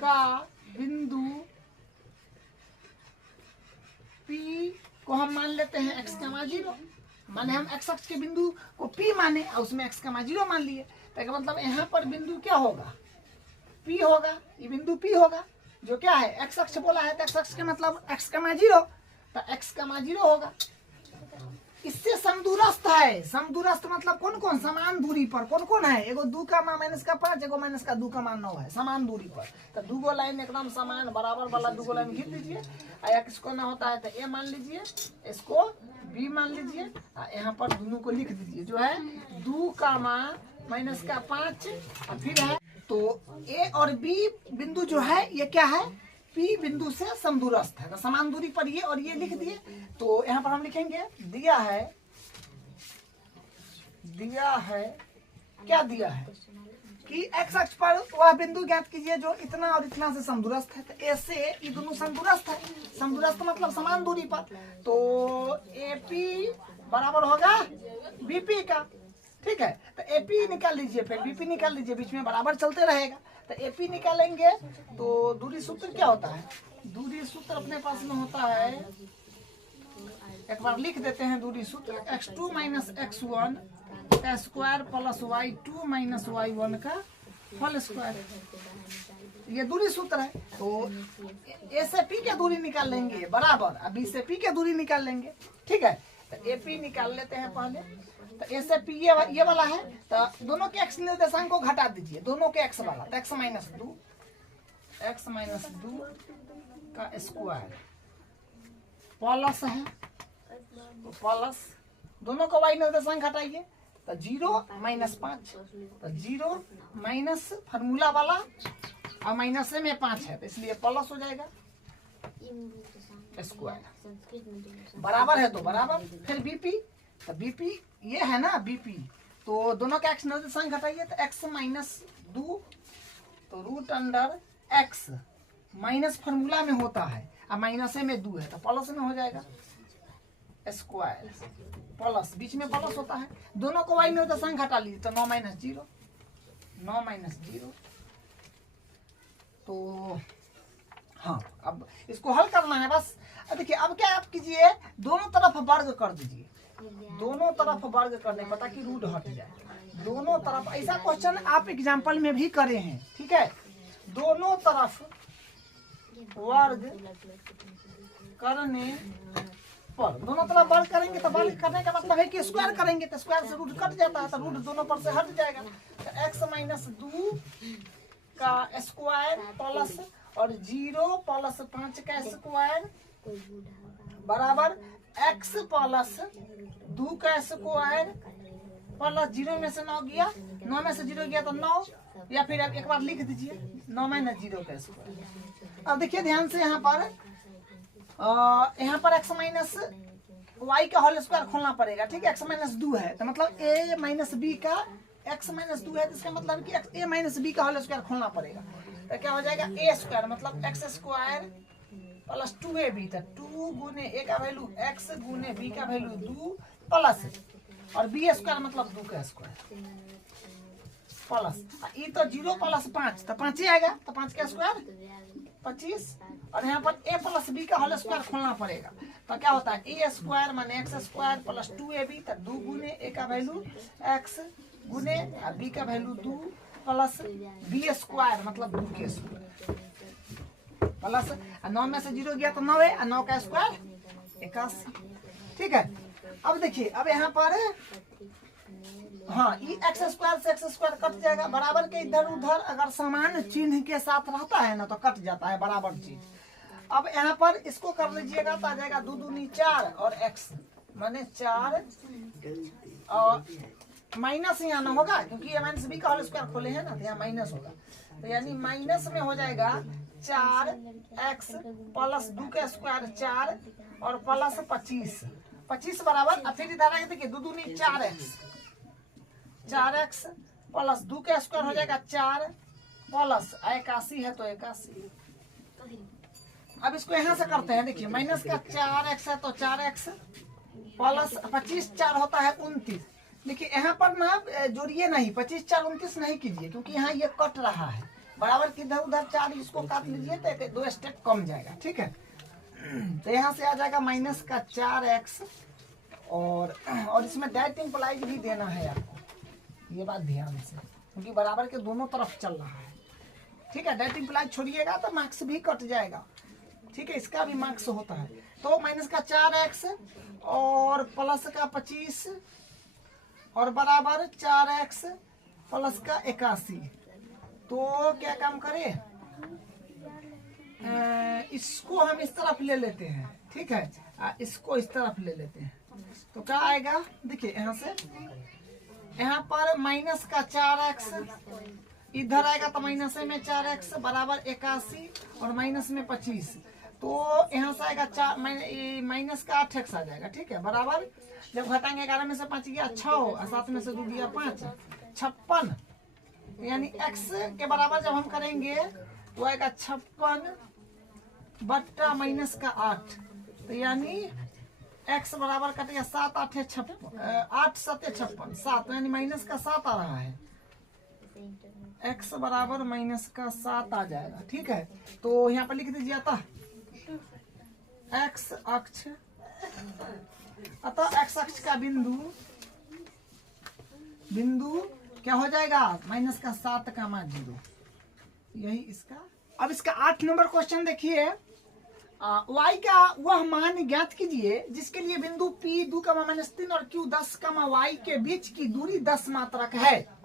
का बिंदु P को हम मान लेते हैं x का मान 0, माने हम x अक्ष के बिंदु को P माने और उसमें x का मान 0 मान लिए, तो मतलब यहाँ पर बिंदु क्या होगा, P होगा। ये बिंदु P होगा जो क्या है x अक्ष बोला है, तो x अक्ष के मतलब x का मान 0, तो x का मान 0 होगा। इससे समदूरस्थ है। समदूरस्थ मतलब कौन कौन? समान दूरी पर कौन कौन है? एगो 2 का मान -5, एगो -2 का मान 9 है, समान दूरी पर। तो दूगो लाइन एकदम समान बराबर वाला दूगो लाइन खींच लीजिए। या किसको ना होता है तो ए मान लीजिए, इसको बी मान लीजिए, यहाँ पर दोनों को लिख दीजिए। जो है 2 का मान -5 और फिर है तो ए और बी बिंदु जो है ये क्या है? पी बिंदु से समदूरस्थ है। तो समान दूरी पर ये और ये लिख दिए। तो यहाँ पर हम लिखेंगे दिया है क्या दिया है कि एक्स अक्ष पर वह बिंदु ज्ञात कीजिए जो इतना और इतना से समदूरस्थ है। तो ए से ये दोनों समदूरस्थ है। समदूरस्थ मतलब समान दूरी पर। तो एपी बराबर होगा बीपी का। ठीक है, तो एपी निकाल लीजिए, फिर बीपी निकाल लीजिए, बीच में बराबर चलते रहेगा। तो एपी निकालेंगे तो दूरी सूत्र क्या होता है? दूरी सूत्र अपने पास में होता है, एक बार लिख देते हैं दूरी सूत्र, x2 - x1 का स्क्वायर प्लस y2 - y1 का होल स्क्वायर। ये दूरी सूत्र है। तो ए से पी की दूरी निकाल लेंगे बराबर, अब बी से पी की दूरी निकाल लेंगे। ठीक है, तो एपी निकाल लेते हैं पहले। तो ए से पी ये वाला है, तो दोनों के एक्स निर्देशांक को घटा दीजिए, दोनों के एक्स वाला। तो x - 2 का स्क्वायर प्लस है, तो प्लस दोनों को y निर्देशांक घटाइए तो 0 - 5, तो 0 माइनस फार्मूला वाला और माइनस में 5 है, तो इसलिए प्लस हो जाएगा स्क्वायर बराबर है। तो बराबर फिर बीपी, तो बीपी ये है ना बीपी, तो दोनों का एक्स निर्देशांक घटाइए तो x - 2 तो √x माइनस फार्मूला में होता है और माइनस में 2 है तो प्लस में हो जाएगा स्क्वायर प्लस, बीच में प्लस होता है। दोनों को y निर्देशांक घटा लीजिए तो 9 - 0 तो हाँ, अब इसको हल करना है बस। देखिए अब क्या आप कीजिए, दोनों तरफ वर्ग कर दीजिए। दोनों तरफ वर्ग करने पर ताकि रूट हट जाए। दोनों तरफ, ऐसा क्वेश्चन आप एग्जाम्पल में भी करे हैं। ठीक है, दोनों तरफ वर्ग करने पर, दोनों तरफ वर्ग करेंगे तो वर्ग करने का मतलब है कि स्क्वायर करेंगे तो स्क्वायर से रूट कट जाता है, तो रूट दोनों पर से हट जाएगा। तो x - 2 का स्क्वायर प्लस और 0 प्लस 5 का स्क्वायर बराबर x प्लस 2 का स्क्वायर प्लस 0 में से 9 गया, 9 में से 0 गया तो 9, या फिर आप एक बार लिख दीजिए 9 - 0 का स्क्वायर। अब देखिए ध्यान से यहाँ पर x - y का होल स्क्वायर खोलना पड़ेगा। ठीक है, x - 2 है तो मतलब a - b का x - 2 है, तो इसका मतलब कि a - b का होल स्क्वायर खोलना पड़ेगा। तो क्या हो जाएगा a स्क्वायर मतलब x स्क्वायर प्लस 2ab, तो 2 गुने a का वैल्यू x गुने b का वैल्यू 2 प्लस और b स्क्वायर मतलब 2 का स्क्वायर प्लस ये तो 0 प्लस 5 तो 5 ही आएगा, तो 5 का स्क्वायर 25 और यहाँ पर a प्लस b का होल स्क्वायर खोलना पड़ेगा। तो क्या होता है a स्क्वायर माने x स्क्वायर प्लस 2ab, तो 2 गुने a का वैल्यू x गुने b का वैल्यू 2 प्लस b स्क्वायर मतलब 2 के स्क्वायर प्लस 9 में से 0 गया तो 9 है, 9 का स्क्वायर 81। ठीक है, अब देखिए अब यहाँ पर हाँ ये x स्क्वायर से x स्क्वायर कट जाएगा। बराबर के इधर उधर अगर समान चिन्ह के साथ रहता है ना तो कट जाता है बराबर चीज। अब यहाँ पर इसको कर लीजिएगा तो आ जाएगा 2 दूनी 4 और x माने 4 और माइनस यहाँ ना होगा क्योंकि ये माइनस b का होल स्क्वायर खोले हैं ना, तो यहाँ माइनस होगा, तो यानी माइनस में हो जाएगा 4x प्लस 2 का स्क्वायर 4 और प्लस 25 बराबर। अब फिर इधर आगे देखिए 2 दूनी 4x प्लस 2 का स्क्वायर हो जाएगा 4 प्लस 81 है तो 81। अब इसको यहाँ से करते हैं, देखिए माइनस का 4x है तो 4x प्लस 25 4 होता है 29। देखिए यहाँ पर ना जोड़िए नहीं, 25 4 29 नहीं कीजिए क्योंकि यहाँ ये कट रहा है। बराबर की इधर उधर 4 इसको काट लीजिए तो 2 स्टेप कम जाएगा। ठीक है, तो यहाँ से आ जाएगा माइनस का 4x और इसमें डायरेक्ट इंप्लाइज भी देना है आपको, ये बात ध्यान से, क्योंकि बराबर के दोनों तरफ चल रहा है। ठीक है, डायरेक्ट इंप्लाइज छोड़िएगा तो मार्क्स भी कट जाएगा। ठीक है, इसका भी मार्क्स होता है। तो माइनस का 4x और प्लस का 25 और बराबर 4x प्लस का 81। तो क्या काम करें, इसको हम इस तरफ ले लेते हैं, ठीक है, इसको इस तरफ ले लेते हैं। तो क्या आएगा, देखिए यहाँ से, यहाँ पर माइनस का 4x इधर आएगा तो माइनस में 4x बराबर 81 और माइनस में 25। तो यहाँ से आएगा माइनस का 8x आ जाएगा, ठीक है, बराबर जब घटाएंगे 11 में से 5 गया 6 और 7 में से 2 गया 5, 56। यानी x के बराबर जब हम करेंगे तो आएगा 56 बट्टा माइनस का 8। तो यानी x बराबर कटेगा 7 8 56 8 7 56 7, यानी माइनस का 7 आ रहा है। x बराबर माइनस का 7 आ जाएगा, ठीक है। तो यहाँ पर लिख दीजिए अतः x अक्ष, अतः x अक्ष का बिंदु क्या हो जाएगा, माइनस का 7 का मान 0, यही इसका। अब इसका 8 नंबर क्वेश्चन देखिए, y का वह मान ज्ञात कीजिए जिसके लिए बिंदु P 2,-3 और Q 10, y के बीच की दूरी 10 मात्रक है।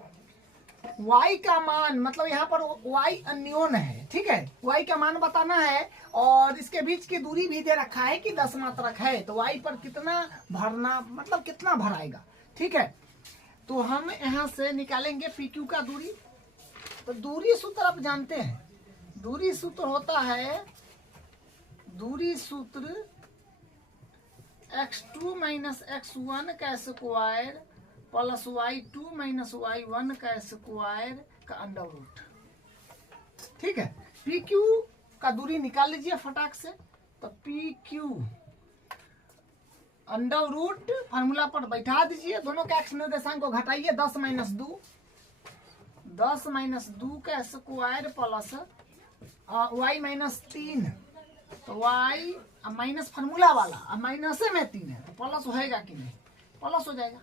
y का मान मतलब यहाँ पर y अननोन है, ठीक है, y का मान बताना है और इसके बीच की दूरी भी दे रखा है कि 10 मात्रक है। तो y पर कितना भरना, मतलब कितना भराएगा, ठीक है। तो हम यहाँ से निकालेंगे PQ का दूरी। तो दूरी सूत्र आप जानते हैं, दूरी सूत्र होता है, दूरी सूत्र x2 माइनस x1 का square plus y2 minus y1 का स्क्वायर का अंडर रूट, ठीक है। PQ का दूरी निकाल लीजिए फटाक से। तो PQ अंडर रूट फार्मूला पर बैठा दीजिए, दोनों का x निर्देशांक को घटाइए, 10 माइनस 2 का स्क्वायर प्लस y माइनस 3। तो y माइनस फार्मूला वाला, अब माइनस में 3 है तो प्लस होएगा कि नहीं, प्लस हो जाएगा,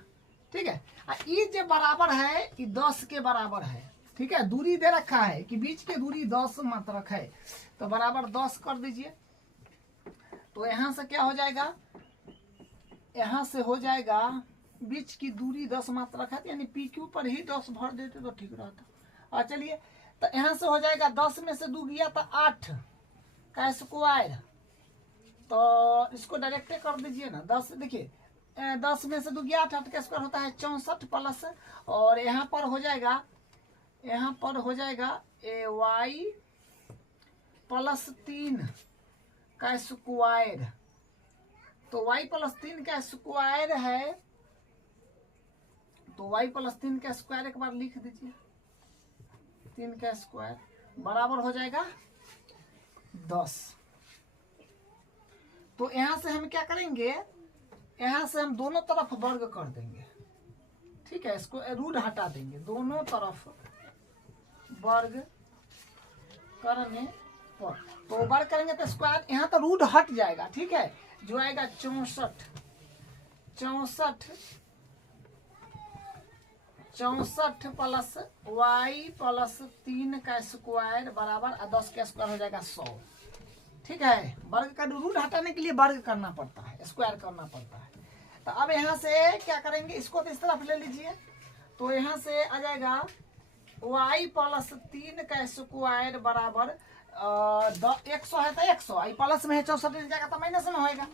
ठीक है। ये जो बराबर है ये 10 के बराबर है, ठीक है। दूरी दे रखा है कि बीच की दूरी 10 मात्रक है, तो बराबर 10 कर दीजिए। तो यहाँ से क्या हो जाएगा, यहाँ से हो जाएगा बीच की दूरी 10 मात्रक है, यानी PQ पर ही 10 भर देते तो ठीक रहता। और चलिए, तो यहाँ से हो जाएगा 10 में से 2 गया तो 8 का स्क्वायर। तो इसको डायरेक्ट कर दीजिए ना, 10 देखिए 10 में से 2 गया 8, 8 का स्क्वायर होता है 64 प्लस, और यहाँ पर हो जाएगा y प्लस 3 का स्क्वायर। तो y प्लस 3 का स्क्वायर है, तो y प्लस 3 का स्क्वायर एक बार लिख दीजिए, 3 का स्क्वायर बराबर हो जाएगा 10। तो यहाँ से हम क्या करेंगे, यहाँ से हम दोनों तरफ वर्ग कर देंगे, ठीक है, इसको रूट हटा देंगे, दोनों तरफ वर्ग करने पर। तो वर्ग करेंगे तो स्क्वायर, यहाँ तो रूट हट जाएगा, ठीक है, जो आएगा 64 प्लस y प्लस 3 का स्क्वायर बराबर 10 का स्क्वायर हो जाएगा 100, ठीक है। वर्ग का रूट हटाने के लिए वर्ग करना पड़ता है, स्क्वायर करना पड़ता है। तो अब यहाँ से क्या करेंगे, इसको तो इस तरफ ले लीजिए। तो यहाँ से आ जाएगा y प्लस 3 का स्क्वायर बराबर 100 है तो 100, आई प्लस में है 64 जाएगा तो माइनस में होएगा।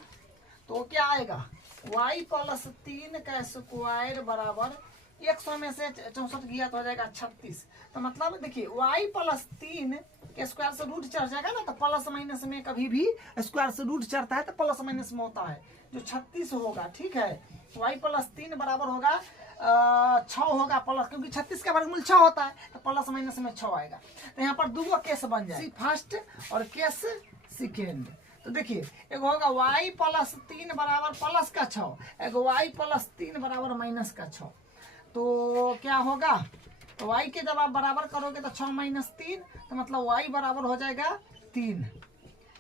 तो क्या आएगा, y प्लस 3 का स्क्वायर बराबर 100 में से 64 गया तो हो जाएगा 36। तो मतलब देखिए y प्लस 3 के स्क्वायर से रूट चढ़ जाएगा ना, तो प्लस माइनस में कभी भी स्क्वायर से रूट चढ़ता है तो प्लस माइनस में होता है, जो 36 होगा, ठीक है। y प्लस 3 बराबर होगा 6 होगा प्लस, क्योंकि 36 का वर्गमूल 6 होता है तो प्लस माइनस में 6 आएगा। तो यहाँ पर 2 केस बन जाए, फर्स्ट और केस सेकेंड। तो देखिए एक होगा y प्लस 3 बराबर प्लस का 6, एक y प्लस 3 बराबर माइनस का 6। तो क्या होगा, तो y के जब आप बराबर करोगे तो 6 माइनस 3, तो मतलब y बराबर हो जाएगा 3,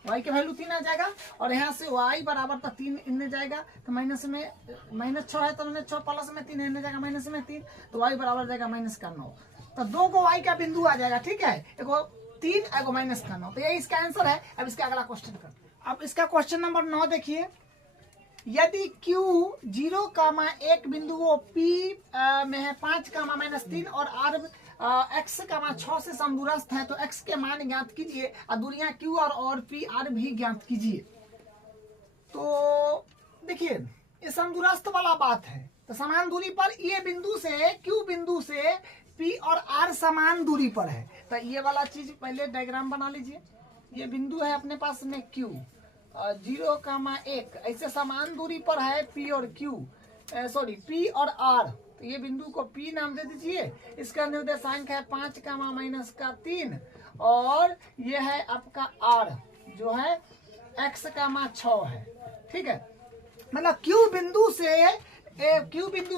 y के वैल्यू 3 आ जाएगा। और यहाँ से y बराबर तो 3 इनने जाएगा, तो माइनस में माइनस 6 है तो 6 प्लस में 3 इनने जाएगा माइनस में 3, तो y बराबर जाएगा माइनस का 9। तो 2 को y का बिंदु आ जाएगा, ठीक है, एगो 3 एगो माइनस का 9। तो यही इसका आंसर है। अब इसका अगला क्वेश्चन करते हैं। अब इसका क्वेश्चन नंबर 9 देखिए, यदि Q 0, बिंदुओं P में है 5, -3 और R X, 6 से समदूरस्थ है, तो X के मान ज्ञात कीजिए और दूरियां Q और P R भी ज्ञात कीजिए। तो देखिए ये समदूरस्थ वाला बात है, तो समान दूरी पर ये बिंदु से Q बिंदु से P और R समान दूरी पर है, तो ये वाला चीज पहले डायग्राम बना लीजिए। ये बिंदु है अपने पास में Q 0, ऐसे समान दूरी पर है P और Q, P और R, तो ये बिंदु को P नाम दे दीजिए। इसका निर्देशांक है 5, -3 और ये है आपका R जो है X, 6 है। ठीक है, मतलब Q बिंदु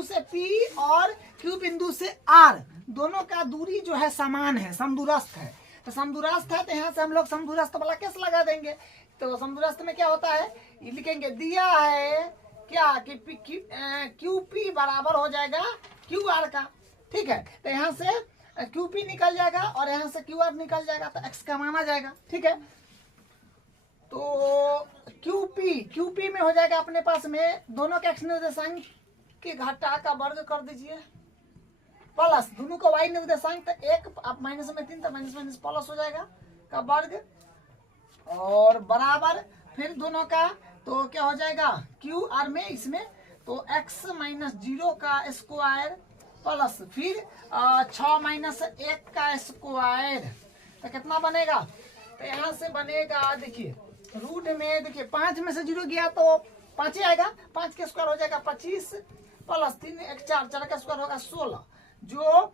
से P और Q बिंदु से R दोनों का दूरी जो है समान है, समदूरस्थ है। तो समदूरस्थ है तो यहाँ से हम लोग समदूरस्थ वाला केस लगा देंगे। तो समदूरस्थ में क्या होता है, ये लिखेंगे दिया है क्या कि QP बराबर हो जाएगा QR का। ठीक है, तो यहाँ से QP निकल जाएगा और यहाँ से QR निकल जाएगा, तो X का मान आ जाएगा। ठीक है, तो QP में हो जाएगा अपने पास में दोनों के X निर्देशांक के घटा का वर्ग कर दीजिए, प्लस दोनों का Y निर्देशांक, तो 1 आप माइनस में 3, तो माइनस प्लस हो जाएगा का वर्ग, और बराबर फिर दोनों का तो क्या हो जाएगा QR में इसमें तो X -0 का स्क्वायर प्लस फिर 6 - 1 का स्क्वायर, तो कितना बनेगा, तो यहाँ से बनेगा देखिए रूट में, देखिए 5 में से 0 गया तो 5 ही आएगा, 5 के स्क्वायर हो जाएगा 25 प्लस 3 1 4 4 का स्क्वायर होगा 16, जो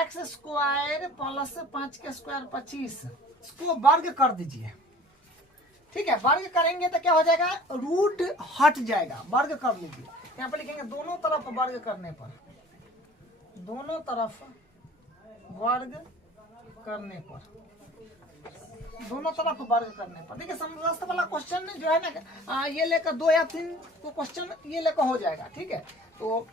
X स्क्वायर प्लस 5 के स्क्वायर 25, इसको वर्ग कर दीजिए। ठीक है, वर्ग करेंगे तो क्या हो जाएगा, रूट हट जाएगा, वर्ग कर लीजिए। यहाँ पर लिखेंगे दोनों तरफ वर्ग करने पर, दोनों तरफ वर्ग करने पर, दोनों तरफ वर्ग करने पर। देखिए समदूरस्थ वाला क्वेश्चन जो है ना, ये लेकर 2 या 3 को क्वेश्चन ये लेकर हो जाएगा। ठीक है, तो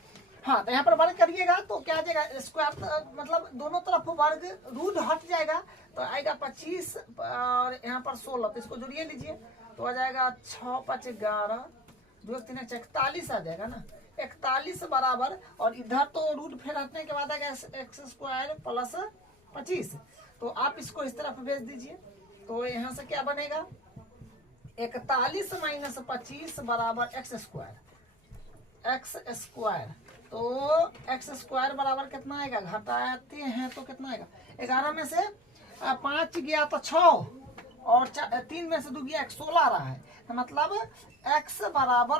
हाँ, तो यहाँ पर वर्ग करिएगा तो क्या आ जाएगा, स्क्वायर मतलब दोनों तरफ वर्ग, रूट हट जाएगा तो आएगा 25 और यहाँ पर 16, तो इसको जोड़िए लीजिए तो आ जाएगा 6 5 11 2 3 41 आ जाएगा ना, 41 बराबर, और इधर तो रूट फिर हटने के बाद आएगा X स्क्वायर प्लस 25, तो आप इसको इस तरफ भेज दीजिए। तो यहाँ से क्या बनेगा, 41 - 25 बराबर X स्क्वायर, तो X स्क्वायर बराबर कितना आएगा, घटाते हैं तो कितना आएगा, 11 में से 5 गया तो 6 और 3 में से 2 गया 16 आ रहा है, तो मतलब X बराबर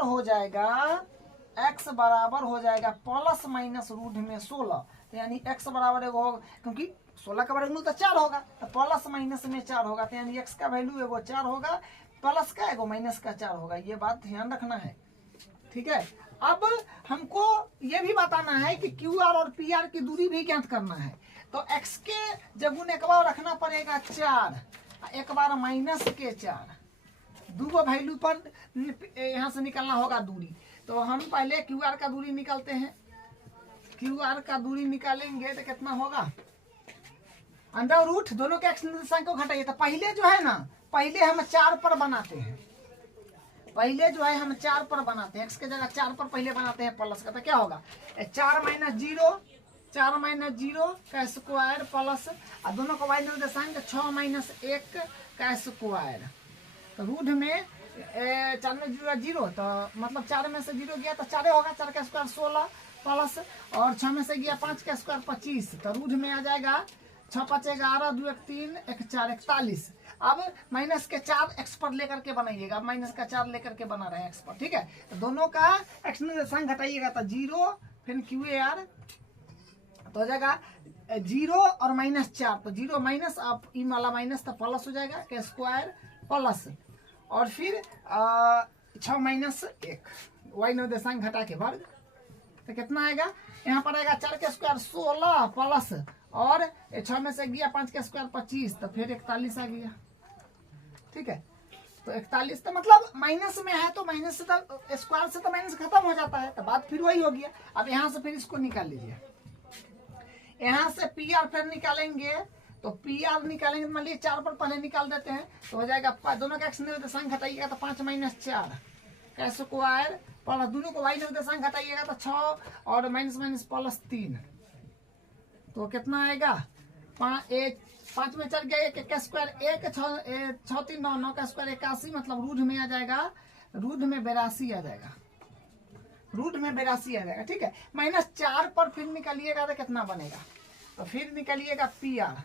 हो जाएगा प्लस माइनस रूट में 16, तो यानी X बराबर होगा, क्योंकि 16 का वर्गमूल तो 4 होगा, तो प्लस माइनस में 4 होगा, तो यानी X का वैल्यू एगो 4 होगा, प्लस का एगो माइनस का 4 होगा। ये बात ध्यान रखना है। ठीक है, अब हमको ये भी बताना है कि QR और PR की दूरी भी ज्ञात करना है, तो X के जगह एक बार रखना पड़ेगा 4, एक बार माइनस के 4, दो वैल्यू पर यहाँ से निकलना होगा दूरी। तो हम पहले QR का दूरी निकालते हैं, QR का दूरी निकालेंगे तो कितना होगा, अंडर रूट दोनों के X निर्देशांक को घटाइए। तो पहले जो है ना, पहले हम 4 पर बनाते हैं, पहले जो है हम 4 पर बनाते हैं, X के जगह 4 पर पहले बनाते हैं प्लस का, तो क्या होगा 4 - 0 का स्क्वायर प्लस, और दोनों का Y निर्देशांक 6 - 1 का स्क्वायर, तो रूट में 4 में 0, तो मतलब 4 में से 0 गया तो 4 होगा, 4 का स्क्वायर 16 प्लस, और 6 में से गया 5 का स्क्वायर 25, तो रूट में आ जाएगा 6 5 11 2 1 3 1 4 41। अब माइनस के 4 X पर लेकर के बनाइएगा, माइनस का 4 लेकर के बना रहे हैं X पर। ठीक है, तो दोनों का X निर्देशांक घटाइएगा तो 0 फिर QR, तो हो जाएगा 0 और -4, तो 0 माइनस, आप ई वाला माइनस तो प्लस हो जाएगा के स्क्वायर प्लस, और फिर 6 - 1 Y निर्देशांक घटा के वर्ग, तो कितना आएगा, यहाँ पर आएगा 4 के स्क्वायर 16 प्लस, और 6 में से गया 5 के स्क्वायर 25, तो फिर 41 आ गया। ठीक है, तो 41, तो मतलब माइनस में है तो माइनस से तो स्क्वायर से तो माइनस खत्म हो जाता है, तो बात फिर वही हो गया। अब यहाँ से फिर इसको निकाल लीजिए, यहाँ से PR फिर निकालेंगे तो पी आर निकालेंगे, मान लीजिए 4 पर पहले निकाल देते हैं तो हो जाएगा दोनों का एक्स निर्देशांक हटाइएगा तो 5 - 4 का स्क्वायर प्लस दोनों को वाई निर्देशांक हटाइएगा तो 6 और माइनस माइनस प्लस 3, तो कितना आएगा 5 में 4 गया 1 का स्क्वायर 1 6 3 9 9 का स्क्वायर 81, मतलब रूट में आ जाएगा, रूट में 82 आ जाएगा, रूट में 82 आ जाएगा। ठीक है, -4 पर फिर निकालिएगा तो कितना बनेगा, तो फिर निकालिएगा पी आर,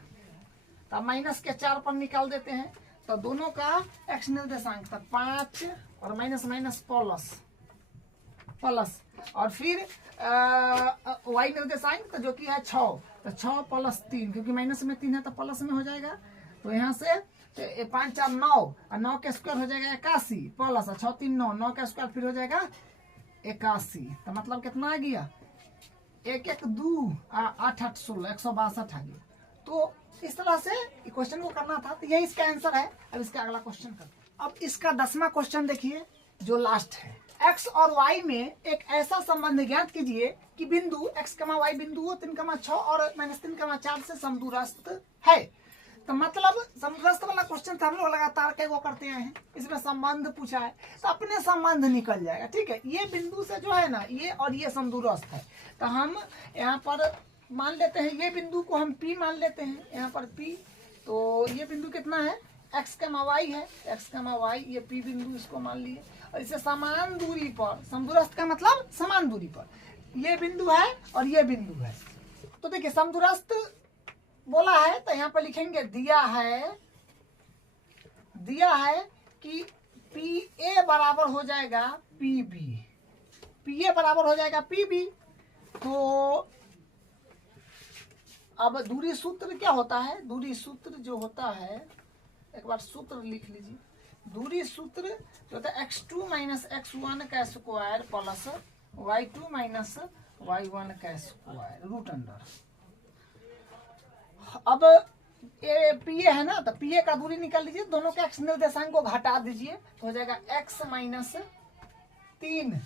तो माइनस के 4 पर निकाल देते हैं तो दोनों का एक्स निर्देशांक तो 5 और माइनस माइनस प्लस प्लस और फिर वाई निर्देशांक तो जो कि है 6, तो 6 + 3 क्योंकि माइनस में 3 है तो प्लस में हो जाएगा, तो यहाँ से 5 4 9 और 9 का स्क्वायर हो जाएगा 81 प्लस 6 3 9 9 का स्क्वायर फिर हो जाएगा 81, तो मतलब कितना आ गया 1 1 2 8 8 16 162 आ गया। तो इस तरह से क्वेश्चन को करना था, तो यही इसका आंसर है। अब इसका अगला क्वेश्चन करते हैं। अब इसका 10वां क्वेश्चन देखिए जो लास्ट है, x और y में एक ऐसा संबंध ज्ञात कीजिए कि बिंदु x, y बिंदुओं 3, 6 और -3, 4 से समदूरस्थ है। तो मतलब समदूरस्थ वाला क्वेश्चन था, हम लोग लगातार कई वो करते हैं, इसमें संबंध पूछा है तो अपने संबंध निकल जाएगा। ठीक है, ये बिंदु से जो है ना ये और ये समदूरस्थ है, तो हम यहाँ पर मान लेते हैं, ये बिंदु को हम P मान लेते हैं, यहाँ पर P, तो ये बिंदु कितना है x, y है, x, y ये P बिंदु इसको मान लिए, और इसे समान दूरी पर, समदूरस्थ का मतलब समान दूरी पर ये बिंदु है और ये बिंदु है। तो देखिए समदूरस्थ बोला है तो यहाँ पर लिखेंगे दिया है कि PA बराबर हो जाएगा PB, PA बराबर हो जाएगा PB। तो अब दूरी सूत्र क्या होता है, दूरी सूत्र जो होता है, एक बार सूत्र लिख लीजिए, दूरी सूत्र जो होता है x2 - x1 का स्क्वायर प्लस y2 - y1 का स्क्वायर रूट अंडर। अब ये PA है ना, तो PA का दूरी निकाल लीजिए, दोनों के x निर्देशांक को घटा दीजिए तो हो जाएगा x - 3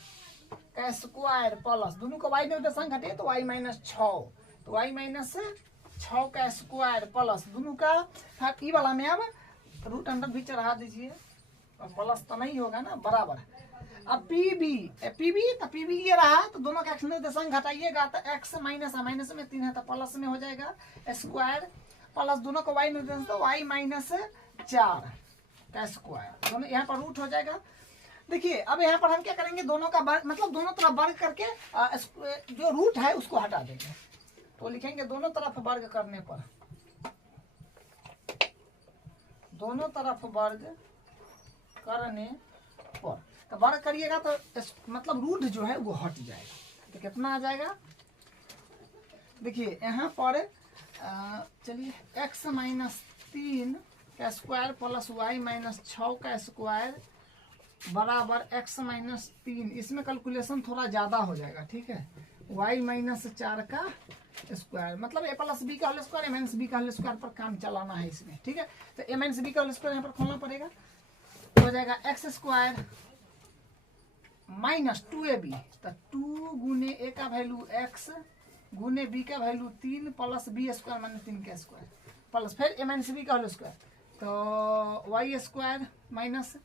का स्क्वायर प्लस दोनों को y निर्देशांक घटाइए तो y - 6, तो y - 6 का स्क्वायर प्लस दोनों का ई वाला में अब रूट अंडर भी चढ़ा दीजिए, और प्लस तो नहीं होगा ना, बराबर। अब PB ये रहा, तो दोनों का एक्स निर्देशांक घटाइएगा तो x माइनस में 3 है तो प्लस में हो जाएगा स्क्वायर प्लस दोनों को y निर्देशांक तो y - 4 का स्क्वायर, दोनों यहाँ पर रूट हो जाएगा। देखिए अब यहाँ पर हम क्या करेंगे, दोनों का वर्ग, मतलब दोनों तरफ वर्ग करके जो रूट है उसको हटा देंगे, तो लिखेंगे दोनों तरफ वर्ग करने पर, दोनों तरफ वर्ग करने पर, तो वर्ग करिएगा तो मतलब रूट जो है वो हट जाएगा, तो कितना आ जाएगा, देखिए यहाँ पर चलिए x - 3 का स्क्वायर प्लस y - 6 का स्क्वायर बराबर x - 3, इसमें कैलकुलेशन थोड़ा ज़्यादा हो जाएगा। ठीक है, y - 4 का स्क्वायर मतलब a + b का होल स्क्वायर, a - b का होल स्क्वायर पर काम चलाना है इसमें। ठीक है, तो a - b का होल स्क्वायर यहाँ पर खोलना पड़ेगा, हो जाएगा x स्क्वायर - 2ab, तो 2 गुने a का वैल्यू x गुने b का वैल्यू 3 प्लस b स्क्वायर माने 3 का स्क्वायर प्लस फिर a - b का होल स्क्वायर, तो y square minus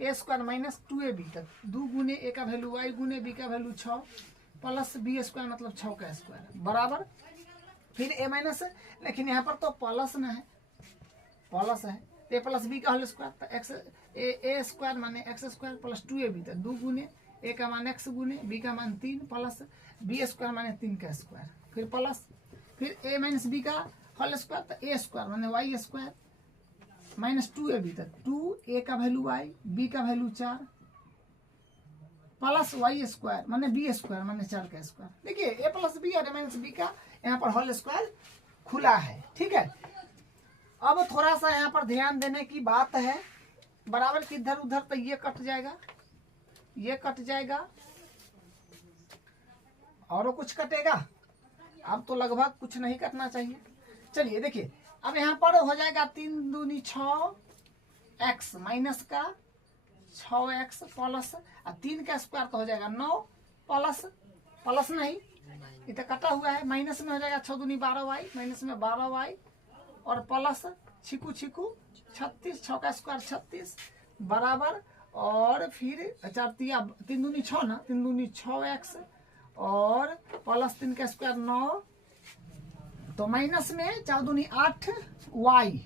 a square minus 2ab, तो 2 गुने a का वैल्यू y गुने b का वैल्यू 6 प्लस b स्क्वायर मतलब 6 का स्क्वायर बराबर फिर a माइनस, लेकिन यहाँ पर तो प्लस न है, प्लस है a प्लस b का होल स्क्वायर, तो x a स्क्वायर माने x स्क्वायर प्लस 2ab, तो 2 गुने a का मान x गुने b का मान 3 प्लस b स्क्वायर माने 3 का स्क्वायर फिर प्लस फिर a - b का होल स्क्वायर, तो a स्क्वायर माने y स्क्वायर माइनस 2ab, तो 2 a का वैल्यू y b का वैल्यू 4 प्लस y स्क्वायर माने b स्क्वायर माने 4 का स्क्वायर। देखिए a प्लस b और a - b का यहाँ पर होल स्क्वायर खुला है। ठीक है, अब थोड़ा सा यहाँ पर ध्यान देने की बात है, बराबर की इधर उधर तो ये कट जाएगा, ये कट जाएगा और कुछ कटेगा, अब तो लगभग कुछ नहीं कटना चाहिए। चलिए देखिए अब यहाँ पर हो जाएगा 3 दूनी 6 x माइनस का 6x प्लस 3 का स्क्वायर तो हो जाएगा 9 प्लस प्लस नहीं ये तो कटा हुआ है, माइनस में हो जाएगा 6 दूनी 12y माइनस में 12y और प्लस छिकू छिकू 36, 6 का स्क्वायर 36 बराबर, और फिर 4 3 दूनी 6 ना, 3 दूनी 6x और प्लस 3 का स्क्वायर 9, तो माइनस में 4 दूनी 8y,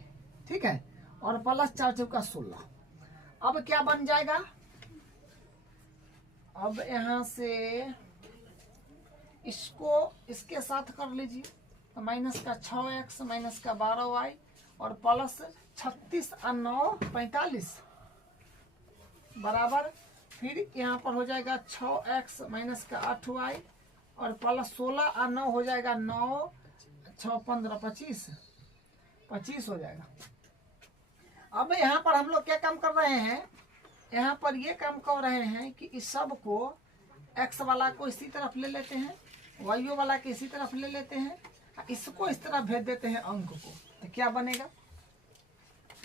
ठीक है, और प्लस 4 चौका 16। अब क्या बन जाएगा, अब यहां से इसको इसके साथ कर लीजिए, तो माइनस का 6x माइनस का 12y और प्लस 36 और 9 45 बराबर, फिर यहाँ पर हो जाएगा 6x माइनस का 8y और प्लस 16 और 9 हो जाएगा 9 6 15 25 हो जाएगा। अब यहाँ पर हम लोग क्या काम कर रहे हैं, यहाँ पर ये काम कर रहे हैं कि इस सब को x वाला को इसी तरफ ले लेते हैं, y वाला के इसी तरफ ले लेते हैं, इसको इस तरफ भेज देते हैं अंक को, तो क्या बनेगा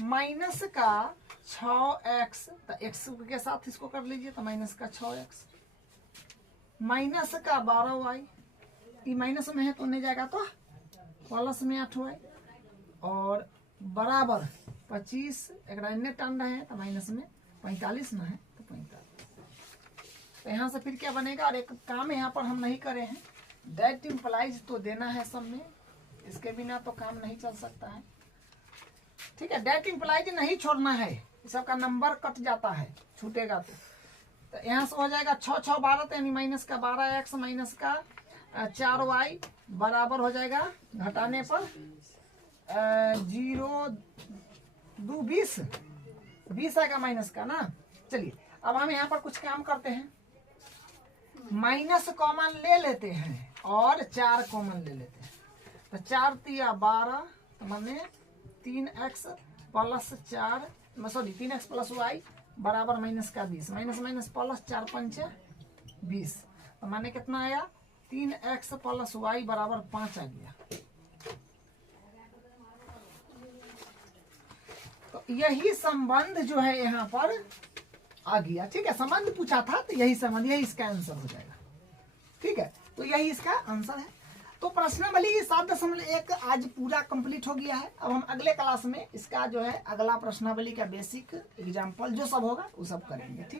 माइनस का 6x, तो x के साथ इसको कर लीजिए, तो माइनस का 6x माइनस का 12y, ये माइनस में है तो नहीं जाएगा, तो प्लस में 8y और बराबर 25, एक अन्य टर्म रहे हैं तो माइनस में 45 ना है तो 45। तो यहाँ से फिर क्या बनेगा, और एक काम यहाँ पर हम नहीं करे हैं, दैट इम्प्लाइज तो देना है सब में, इसके बिना तो काम नहीं चल सकता है, ठीक है। दैट इम्प्लाइज नहीं छोड़ना है, सबका नंबर कट जाता है, छूटेगा तो यहाँ से हो जाएगा 6 6 12, यानी माइनस का 12x माइनस का 4y बराबर हो जाएगा, घटाने पर 0 2 20 आएगा माइनस का ना। चलिए अब हम यहाँ पर कुछ काम करते हैं, माइनस कॉमन ले लेते हैं और 4 कॉमन ले लेते हैं, तो 4 3 12, तो माने 3x plus 4 sorry 3x plus y बराबर माइनस का 20, माइनस माइनस प्लस 4 5 20, तो माने कितना आया 3x प्लस y बराबर 5 आ गया। तो यही संबंध जो है यहाँ पर आ गया, ठीक है, संबंध पूछा था तो यही संबंध, यही इसका आंसर हो जाएगा, ठीक है, तो यही इसका आंसर है। तो प्रश्नावली 7.1 आज पूरा कंप्लीट हो गया है। अब हम अगले क्लास में इसका जो है अगला प्रश्नावली का बेसिक एग्जाम्पल जो सब होगा वो सब करेंगे, ठीक।